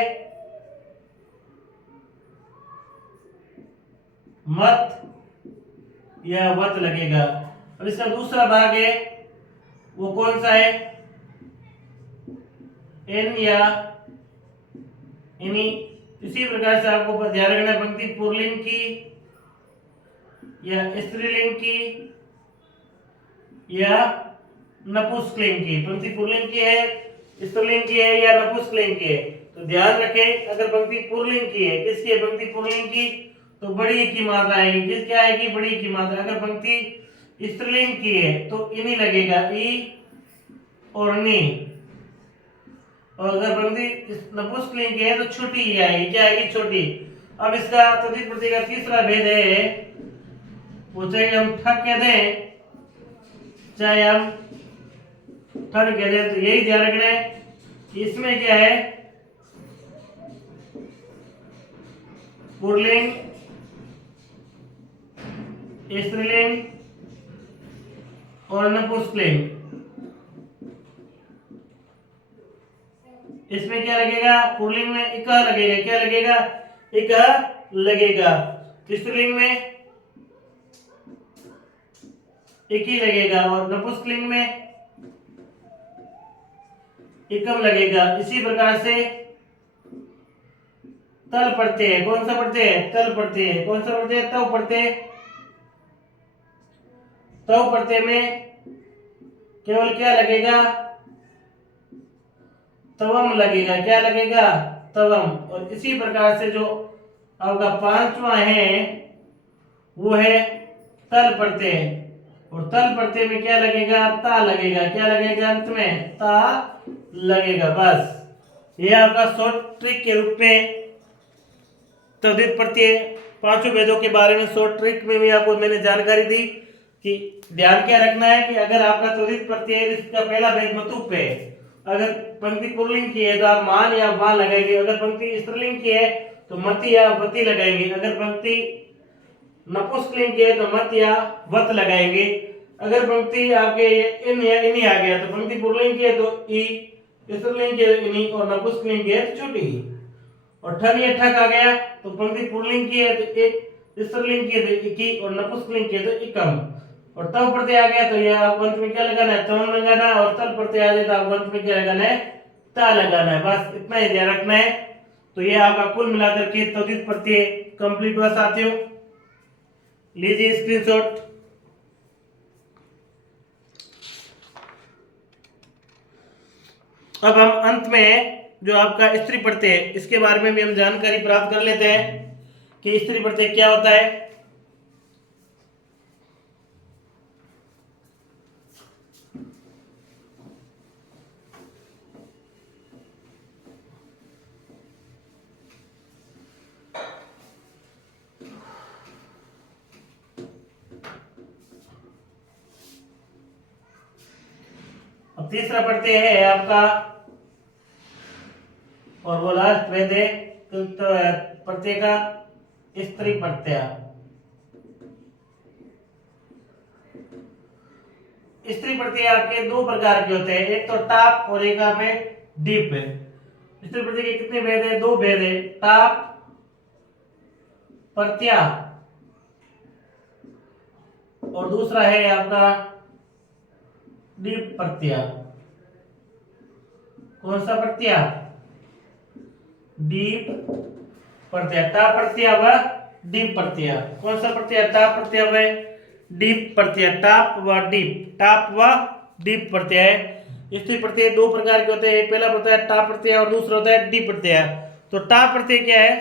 मत या वत लगेगा। अब इसका दूसरा भाग है, वो कौन सा है, एन या इनी। इसी प्रकार से आपको ध्यान रखना है, पंक्ति पुल्लिंग की या स्त्रीलिंग की या नपुंसकलिंग की। पंक्ति पुल्लिंग की है, स्त्रीलिंग की है या नपुंसकलिंग की है, तो ध्यान रखें। अगर पंक्ति पुल्लिंग की है, किसकी है, पंक्ति पुल्लिंग की, तो बड़ी की मात्रा आएगी। किस क्या आएगी, बड़ी की मात्रा। अगर पंक्ति स्त्रीलिंग की है तो इनी लगेगा, ई और नी। और अगर पंक्ति नपुंसकलिंग की है तो छोटी ही आएगी। क्या आएगी, छोटी। अब इसका तद्धित प्रत्यय का तीसरा भेद है, वो चाहे हम ठक कह दें चाहे हम ठन कह दें, तो यही ध्यान रखना है कि इसमें क्या है, पुल्लिंग, स्त्रीलिंग और नपुंसकलिंग। इसमें क्या लगेगा, पुल्लिंग में इक लगेगा। क्या लगेगा, इक लगेगा। स्त्रीलिंग में एक ही लगेगा, और नपुंसकलिंग में एकम लगेगा। इसी प्रकार से तल प्रत्यय, कौन सा प्रत्यय है, तल प्रत्यय। कौन सा प्रत्यय, तव प्रत्यय। तव प्रत्यय में केवल क्या लगेगा, तवम लगेगा। क्या लगेगा, तवम। और इसी प्रकार से जो आपका 5वां है वो है तल प्रत्यय। और तल प्रत्यय में क्या लगेगा, ता लगेगा। क्या लगेगा, अंत में ता लगेगा। बस ये आपका शॉर्ट ट्रिक के रूप में तद्धित प्रत्यय 5 भेदों के बारे में शॉर्ट ट्रिक में भी आपको मैंने जानकारी दी कि ध्यान क्या रखना है कि अगर आपका तद्धित प्रत्यय इसका पहला भेद मतुप है, अगर पंक्ति पुल्लिंग की है तो आप मान या वान लगाएंगे। अगर पंक्ति स्त्रीलिंग की है तो मति या वति लगाएंगे। अगर पंक्ति नपुंसकलिंग की है तो मत या वत लगाएंगे। अगर पंक्ति आपके इन या इन्हीं आ गया तो पंक्ति पुल्लिंग की है तो ई, स्त्रीलिंग की है तो इन्हीं, और नपुंसकलिंग की है तो छोटी ई। और ठन या ठक आ गया तो पंक्ति पुल्लिंग की है तो एक, स्त्रीलिंग की है तो इकी, और नपुंसकलिंग की है तो इकम। और तव प्रत्यय आ गया तो ये आपको अंत में क्या लगाना है, तम लगाना है। और तल प्रत्यय आ जाए तो आपको अंत में क्या लगाना है, ता लगाना है। बस इतना ही ध्यान रखना है। तो ये आपका कुल मिलाकर के तद्धित प्रत्यय कंप्लीट हुआ साथियों। लीजिए स्क्रीनशॉट। अब हम अंत में जो आपका स्त्री प्रत्यय है इसके बारे में भी हम जानकारी प्राप्त कर लेते हैं कि स्त्री प्रत्यय क्या होता है। अब तीसरा प्रत्यय है आपका, और वो लास्ट वेद है प्रत्यय का स्त्री प्रत्यय। स्त्री प्रत्यय आपके दो प्रकार के होते हैं, एक तो टाप और एक आपके डीप। स्त्री प्रत्यय के कितने भेद है, दो भेद है, टाप प्रत्यय और दूसरा है आपका डीप प्रत्यय। कौन सा प्रत्यय, डीप प्रत्यय। टाप प्रत्यय व डीप प्रत्यय। कौन सा प्रत्यय, टाप प्रत्यय व डीप प्रत्यय। टाप व डीप, टाप व डीप प्रत्यय। स्त्री प्रत्यय दो प्रकार के होते हैं, पहला प्रत्यय टाप प्रत्यय और दूसरा होता है डीप प्रत्यय। तो टाप प्रत्यय क्या है,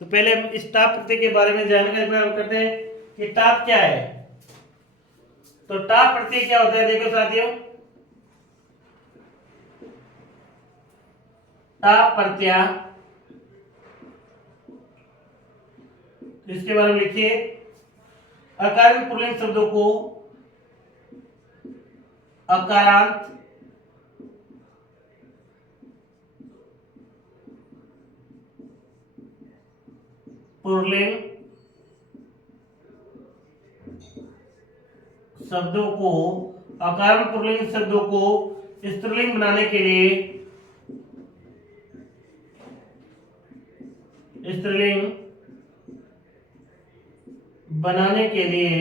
तो पहले हम इस टाप प्रत्यय के बारे में जानकारी प्राप्त करते हैं कि टाप क्या है। तो टाप प्रत्यय क्या होता है, देखो साथियों, टाप प्रत्यय, इसके बारे में लिखिए, अकारांत पुल्लिंग शब्दों को अकारांत पुल्लिंग शब्दों को, अकारांत पुल्लिंग शब्दों को स्त्रीलिंग बनाने के लिए, स्त्रीलिंग बनाने के लिए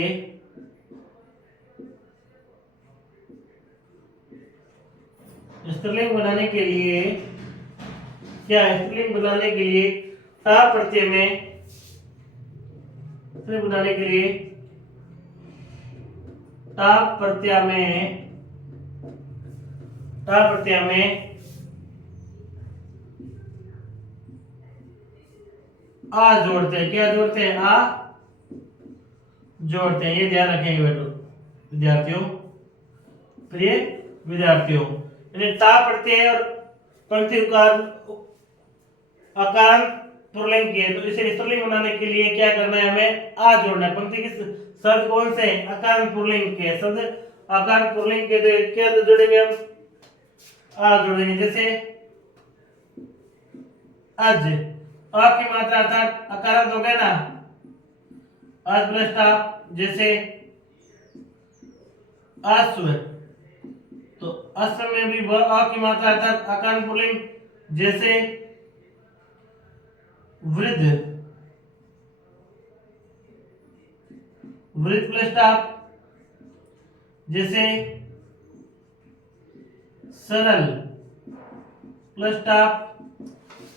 स्त्रीलिंग बनाने के लिए क्या, स्त्रीलिंग बनाने के लिए टाप प्रत्यय में, स्त्रीलिंग बनाने के लिए टाप प्रत्यय में, टाप प्रत्यय में आ जोड़ते हैं। क्या जोड़ते हैं, आ जोड़ते हैं। ये ध्यान रखेंगे बेटो विद्यार्थियों, प्रिय विद्यार्थियों। यानी टाप प्रत्यय और पंक्ति अकारांत पुल्लिंग के, तो इसे स्त्रीलिंग बनाने के लिए क्या करना है, हमें आ जोड़ना है। पंक्ति के शब्द कौन से, अकारांत पुल्लिंग के शब्द, अकारांत पुल्लिंग के क्या जोड़ेंगे हम, आ जोड़ेंगे। जैसे अज, अ की मात्रा अर्थात अकारांत हो गया ना, अज प्लस टाप। जैसे अश्व, तो अश्व में भी वह अ की मात्रा अर्थात अकारांत पुल्लिंग। जैसे वृद्ध, वृद्ध प्लस टाप। जैसे सरल प्लस टाप।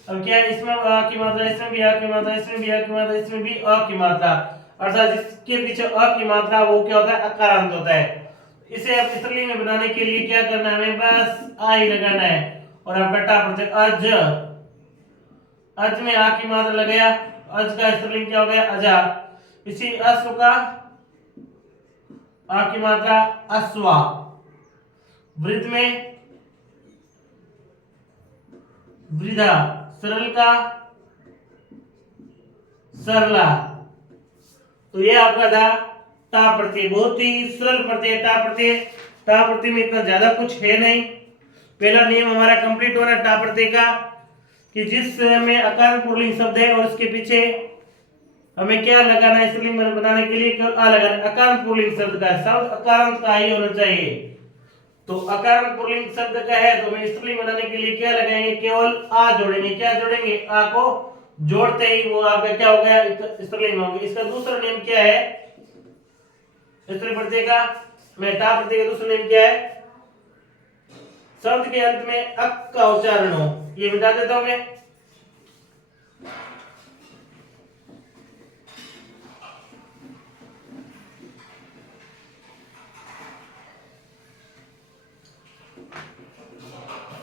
अब क्या है, इसमें अ की मात्रा, इसमें भी अ की मात्रा, इसमें भी अ की मात्रा, इसमें भी अ की मात्रा, अर्थात जिसके पीछे अ की मात्रा वो क्या होता है, अकारांत होता है। इसे अब स्त्रीलिंग में बनाने के लिए क्या करना है, हमें बस आ ही लगाना है। और आपका टाप प्रत्यय अज, अज में आ की मात्रा लगाया, अज का स्त्रीलिंग क्या हो गया, अजा। इसी अश्व का आ की मात्रा अश्वा। वृद्ध में वृद्धा, सरल का सरला। तो ये आपका था टाप प्रत्यय, बहुत ही सरल प्रत्यय टाप प्रत्यय। टाप प्रत्यय में इतना ज्यादा कुछ है नहीं। पहला नियम हमारा कंप्लीट होना टाप प्रत्यय का कि जिस में अकारांत पुल्लिंग शब्द है और उसके पीछे हमें क्या लगाना है स्त्रीलिंग बनाने के लिए? केवल आ लगाना है। अकारांत पुल्लिंग शब्द का शब्द अकारांत का ही होना चाहिए। तो अकारांत पुल्लिंग शब्द का है तो हमें स्त्रीलिंग बनाने के लिए क्या लगाएंगे? केवल आ जोड़ेंगे। क्या जोड़ेंगे? आ को जोड़ते ही वो आपका क्या हो गया? स्त्रीलिंग हो गया। इसका दूसरा नियम क्या है स्त्री प्रत्यय का? मैं टा प्रत्यय का दूसरा नियम क्या है? शब्द के अंत में अक का उच्चारण हो। ये बता देता हूं मैं।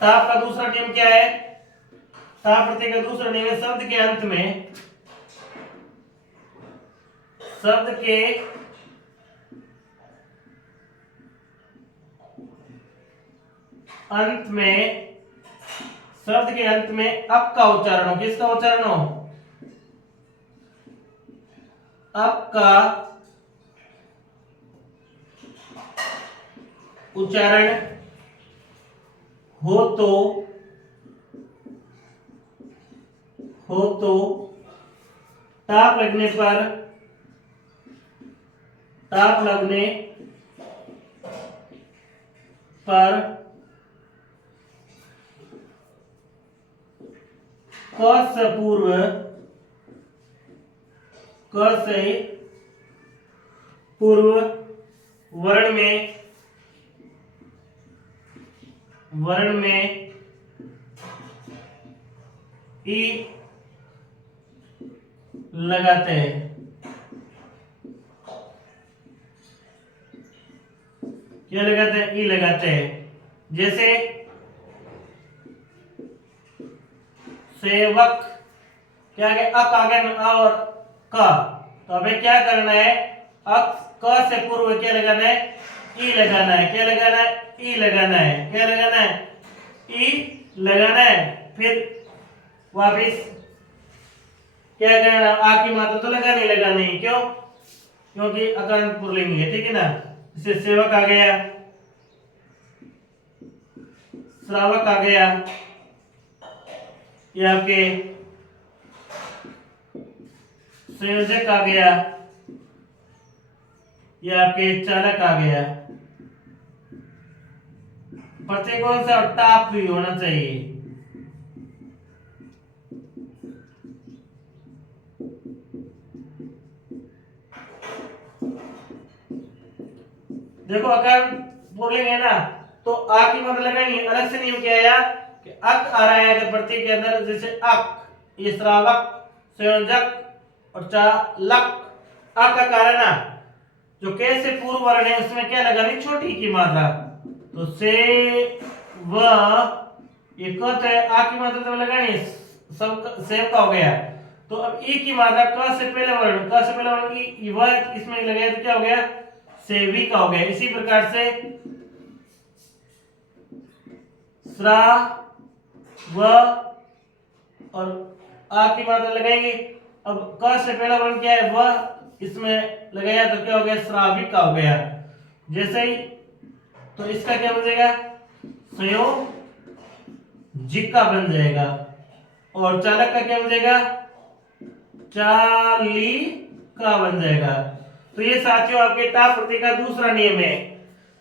ताप का दूसरा नियम क्या है? ताप प्रत्यय का दूसरा नियम है शब्द के अंत में, शब्द के अंत में, शब्द के अंत में अप का उच्चारण हो। किसका उच्चारण हो? अप का उच्चारण हो तो ताप लगने पर, ताप लगने पर क से पूर्व, क से पूर्व वर्ण में ई लगाते हैं। क्या लगाते हैं? ई लगाते हैं। जैसे सेवक, क्या आगे अक आगे अ और क, तो हमें क्या करना है? अक क से पूर्व क्या लगाना है? ई लगाना है। क्या लगाना है? ई लगाना है। क्या लगाना है? ई लगाना है। फिर वापिस क्या करना? आ की मात्रा तो लगानी लगानी है। क्यों? क्योंकि अकारांत पुल्लिंग है। ठीक है ना? जैसे सेवक आ गया, श्रावक आ गया, ये आपके संयोजक आ गया, ये आपके चालक आ गया। प्रत्येक कौन सा? टाप भी होना चाहिए। देखो अगर पुल्लिंग है ना तो आ की मतलब लगानी है। अलग से नियम क्या आया कि अक आ रहा है अगर प्रत्यय के अंदर, जैसे अक, ये श्रावक, संयोजक और चालक, अक का कारण ना जो कैसे पूर्व वर्ण है उसमें क्या लगानी? छोटी की मात्रा। तो से व ये क तो है, आ की मात्रा तो लगानी है, सब सेव का हो गया। तो अब ई की मात्रा क से पहले वर्ण, क से पहले वर्ण ई व इसमें लगाया तो क्या हो गया? सेविका हो गया। इसी प्रकार से श्रा व और आ की मात्रा लगाएंगे। अब क से पहला वर्ण क्या है? व इसमें लगाया तो क्या हो गया? श्राविका हो गया। जैसे ही तो इसका क्या बन जाएगा? संयोजिका बन जाएगा। और चालक का क्या बन जाएगा? चालिका बन जाएगा। तो ये साथियों आपके टा प्रत्यय का दूसरा नियम है।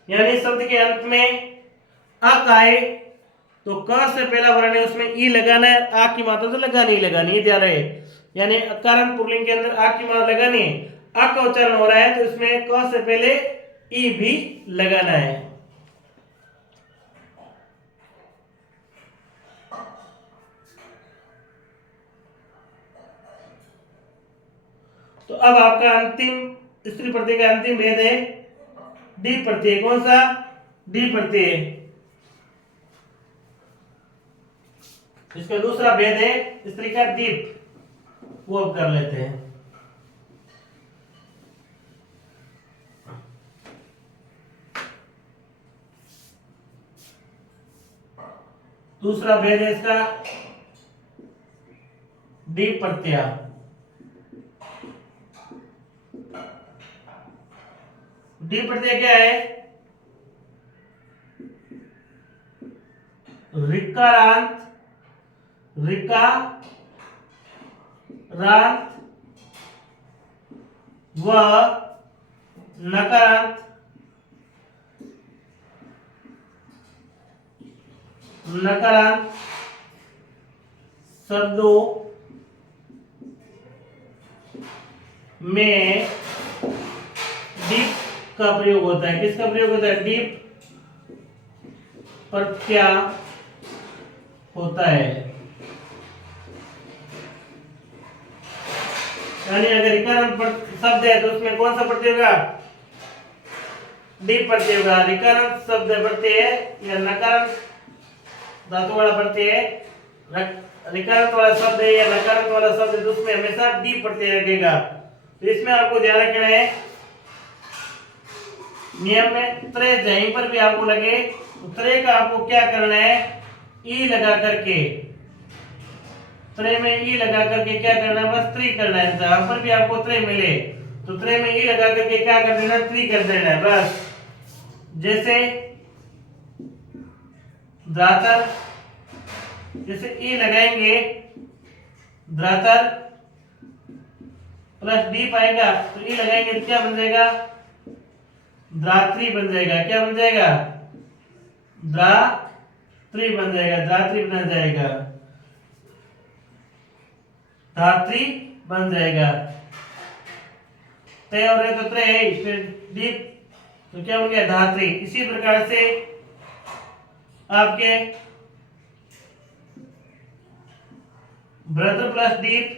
यानी शब्द के अंत में अक आए तो क से पहला वर्ण है उसमें ई लगाना है, आ की मात्रा तो लगानी ही लगानी है, ध्यान रहे। यानी अकारण पुल्लिंग के अंदर आ की मात्रा लगानी है, अ का उच्चारण हो रहा है तो इसमें क से पहले ई भी लगाना है। तो अब आपका अंतिम स्त्री प्रत्यय का अंतिम भेद है डी प्रत्यय। कौन सा? डी प्रत्यय। इसका दूसरा भेद है स्त्री का दीप, वो अब कर लेते हैं। दूसरा भेद है इसका डी प्रत्यय। डी प्रत्यय क्या है? ऋकारांत, ऋका रांत वह नकारांत नकारांत शब्दों में डीप का प्रयोग होता है। किसका प्रयोग होता है? डीप प्रत्यय होता है। यानी अगर रिकरेंट शब्द है तो उसमें कौन सा प्रत्यय होगा? डीप प्रत्यय होगा। रिकरेंट शब्द प्रत्यय या नकारांत धातु वाला प्रत्यय रिकरेंट वाला शब्द है या नकारांत वाला शब्द है तो उसमें हमेशा डीप प्रत्यय लगेगा। तो इसमें आपको ध्यान रखना है नियम में त्रे जहीं पर भी आपको लगे तो त्रे का आपको क्या करना है? ई लगा करके, त्रे में ई लगा करके क्या करना है? बस त्रि करना है। जहां पर भी आपको त्रे मिले तो त्रे में ई लगा करके क्या कर देना? त्रि कर देना है बस। जैसे दातर, जैसे ई लगाएंगे दातर प्लस डी पाएगा तो ई लगाएंगे तो क्या बन जाएगा? धात्री बन जाएगा। क्या बन जाएगा? धात्री बन जाएगा। धात्री बन जाएगा। धात्री बन जाएगा। तय और है तो त्रे है फिर दीप तो क्या बन गया? धात्री। इसी प्रकार से आपके भ्रतर प्लस दीप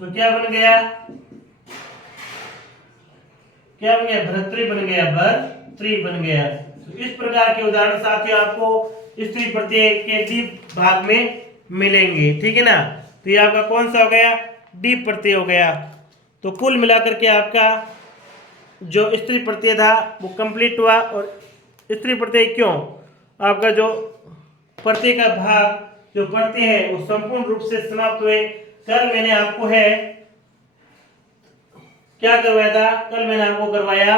तो क्या बन गया? क्या बन गया? भर्तृ बन गया। भर्तृ बन गया। तो इस प्रकार के उदाहरण साथियों आपको स्त्री प्रत्यय के डीप भाग में मिलेंगे। ठीक है ना? तो ये आपका कौन सा हो गया? डीप प्रत्यय हो गया। तो कुल मिलाकर के आपका जो स्त्री प्रत्यय था वो कंप्लीट हुआ। और स्त्री प्रत्यय क्यों? आपका जो प्रत्यय का भाग जो प्रत्यय है वो संपूर्ण रूप से समाप्त हुए। कल मैंने आपको है क्या करवाया था? कल मैंने आपको करवाया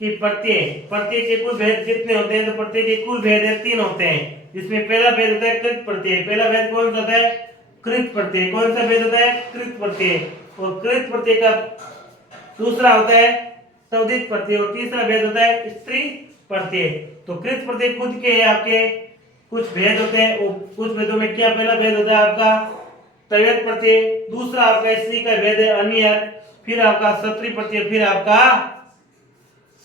कि प्रत्यय के कुल भेद कितने होते हैं? तो प्रत्यय के कुल भेद है 3 होते हैं। जिसमें पहला भेद होता है कृत प्रत्यय। पहला भेद कौन सा होता है? कृत प्रत्यय। कौन सा भेद होता है? कृत प्रत्यय। और कृत प्रत्यय का दूसरा होता है तद्धित प्रत्यय और तीसरा भेद होता है स्त्री प्रत्यय। तो कृत प्रत्यय खुद के आपके कुछ भेद होते हैं। वो कुछ भेदों में क्या? पहला भेद होता है आपका तव्यत प्रत्यय, दूसरा आपका स्त्री का भेद है अनियर, फिर आपका सत्री प्रत्यय, फिर आपका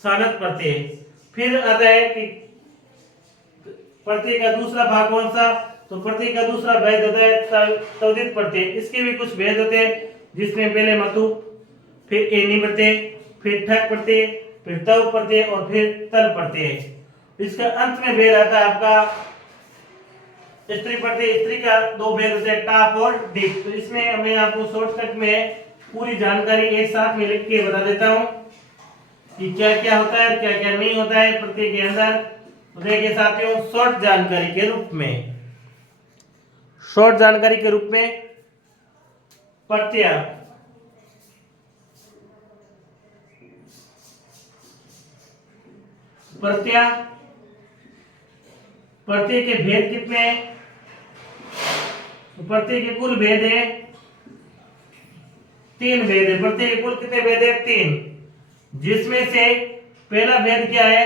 सानत प्रत्यय। फिर आता है कि प्रत्यय का दूसरा भाग कौन सा? तो प्रत्यय का दूसरा भेद होता है तद्धित प्रत्यय। इसके भी कुछ भेद होते हैं जिसमें पहले मतु, फिर एनी प्रत्यय, फिर ठक प्रत्यय, फिर तव प्रत्यय और फिर तल प्रत्यय। इसका अंत में भेद आता है आपका स्त्री प्रत्यय। स्त्री का 2 भेद होते हैं टाप और डीप। तो इसमें मैं आपको शॉर्टकट में पूरी जानकारी एक साथ में लिख के बता देता हूं कि क्या क्या होता है क्या क्या नहीं होता है प्रत्यय के अंदर। तो देखिए साथियों शॉर्ट जानकारी के रूप में, शॉर्ट जानकारी के रूप में प्रत्यय प्रत्यय प्रत्यय के भेद कितने हैं? तो प्रत्यय के कुल भेद है 3 भेद है। प्रत्यय के कुल कितने भेद है? 3। जिसमें से पहला भेद क्या है?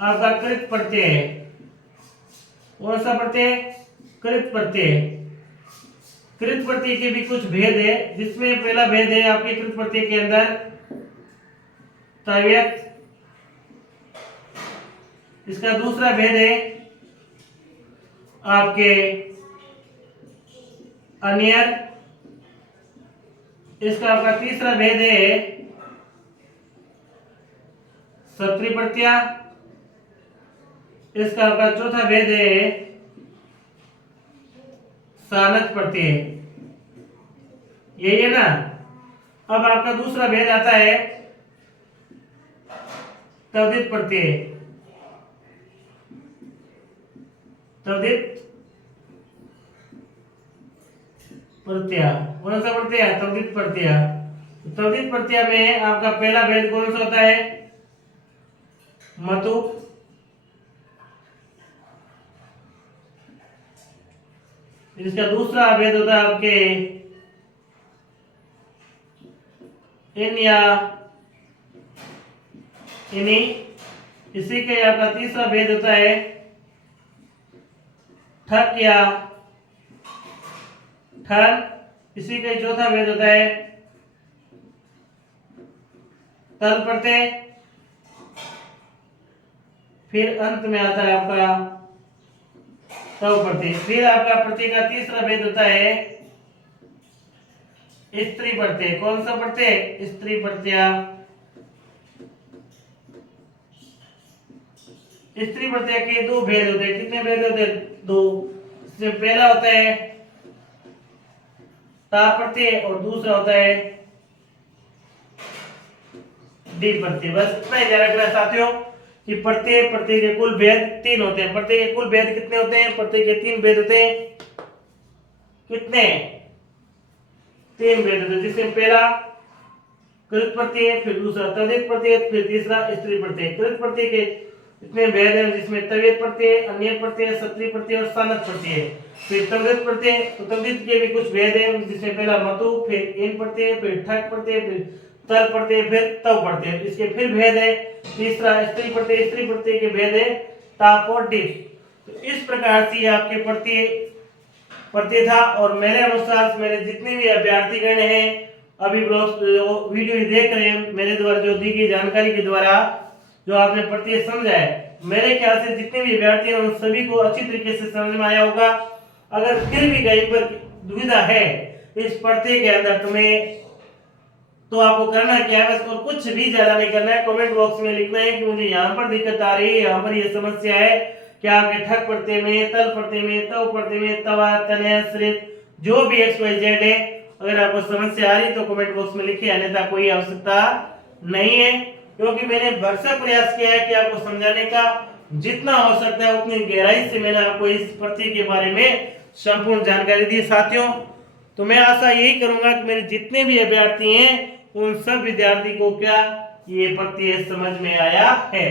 आपका कृत प्रत्यय है। कौन सा प्रत्यय? कृत प्रत्यय। कृत प्रत्यय के भी कुछ भेद है जिसमें पहला भेद है आपके कृत प्रत्यय के अंदर तव्यत। इसका दूसरा भेद है आपके अनियर। इसका आपका तीसरा भेद है सत्री प्रत्यय। इसका आपका चौथा भेद है सानत प्रत्यय। यही है ना? अब आपका दूसरा भेद आता है तद्धित प्रत्यय। तद्धित प्रत्यय कौन सा प्रत्यय? तद्धित प्रत्यय। तद्धित प्रत्यय में आपका पहला भेद कौन सा होता है? मतु। इसका दूसरा भेद होता है आपके इन या इनी। इसी के आपका तीसरा भेद होता है ठक या ठन। इसी का चौथा भेद होता है तल प्रत्यय। फिर अंत में आता है आपका तव प्रत्यय। फिर आपका प्रत्यय का तीसरा भेद होता है स्त्री प्रत्यय। कौन सा प्रत्यय? स्त्री प्रत्यय। स्त्री प्रत्यय के दो भेद होते हैं। कितने भेद होते हैं? दो। इसमें पहला होता है ता प्रत्यय और दूसरा होता है डी प्रत्यय। बस इतना ही ध्यान रखना साथियों कि प्रत्यय के कुल भेद 3 होते हैं। प्रत्यय के कुल भेद कितने होते हैं? प्रत्यय के 3 भेद होते हैं। कितने? 3 भेद होते हैं, जिसमें पहला कृत प्रत्यय, फिर दूसरा तद्धित प्रत्यय, फिर तीसरा स्त्री प्रत्यय। कृत प्रत्यय के इतने भेद हैं, जिसमें तव्यत प्रत्यय, अन्य प्रत्यय, सत्री प्रत्यय और सानत प्रत्यय। फिर तद्धित प्रत्यय, तो तद्धित के भी कुछ भेद हैं, जिसमें पहला मतु, फिर इन प्रत्यय, फिर ठक प्रत्यय, फिर तल प्रत्यय, फिर तव प्रत्यय। इसके फिर भेद है तीसरा स्त्री प्रत्यय। स्त्री प्रत्यय के भेद है टाप और डिप। तो इस प्रकार से आपके प्रत्यय था। और मेरे अनुसार मेरे जितने भी अभ्यर्थीगण हैं अभी वीडियो देख रहे हैं, मेरे द्वारा जो दी गई जानकारी के द्वारा जो आपने प्रत्यय समझा है, मेरे ख्याल से जितने भी विद्यार्थी हैं उन सभी को अच्छी तरीके से समझ में आया होगा। अगर फिर भी कहीं पर दुविधा है इस प्रत्यय के अंदर तुम्हें, तो आपको करना क्या है, बस और कुछ भी ज्यादा नहीं करना है। कमेंट बॉक्स में लिखना है कि मुझे यहाँ पर दिक्कत आ रही है, यहाँ पर ये समस्या है। क्या आपके ठक प्रत्यय में, तल प्रत्यय में, तव प्रत्यय में, तवा, तनय, श्रित, जो भी XYZ है, अगर आपको समस्या आ रही तो कमेंट बॉक्स में लिखिए, अन्यथा कोई आवश्यकता नहीं है। क्योंकि मैंने भरसक प्रयास किया है कि आपको समझाने का जितना हो सकता है उतनी गहराई से मैंने आपको इस प्रत्यय के बारे में संपूर्ण जानकारी दी साथियों। तो मैं आशा यही करूंगा कि मेरे जितने भी अभ्यर्थी हैं उन सब विद्यार्थी को क्या ये प्रत्यय समझ में आया है।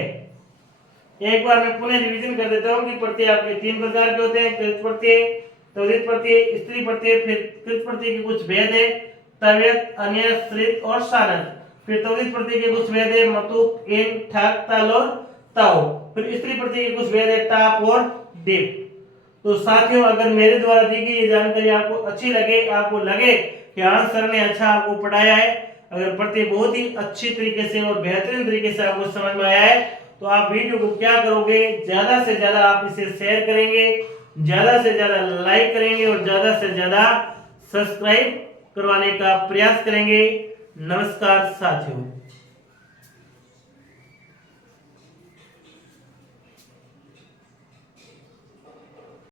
एक बार मैं पुनः रिवीजन कर देता हूँ कि प्रत्यय आपके 3 प्रकार के होते हैं। कृत प्रत्यय, तद्धित प्रत्यय, स्त्री प्रत्यय। फिर कृत प्रत्यय के कुछ भेद है तव्यत, अन्य, श्रित और सानत। फिर तद्धित प्रत्यय के कुछ भेद है मतु, इन, ठक, तल और तव। फिर स्त्री प्रत्यय के कुछ भेद है टाप और डिप। तो साथियों, अगर मेरे द्वारा दी गई ये जानकारी आपको अच्छी लगे, आपको लगे कि हाँ सर ने अच्छा आपको पढ़ाया है, अगर प्रत्यय बहुत ही अच्छी तरीके से और बेहतरीन तरीके से आपको समझ में आया है, तो आप वीडियो को क्या करोगे, ज्यादा से ज्यादा आप इसे शेयर करेंगे, ज्यादा से ज्यादा लाइक करेंगे और ज्यादा से ज्यादा सब्सक्राइब करवाने का प्रयास करेंगे। नमस्कार साथियों।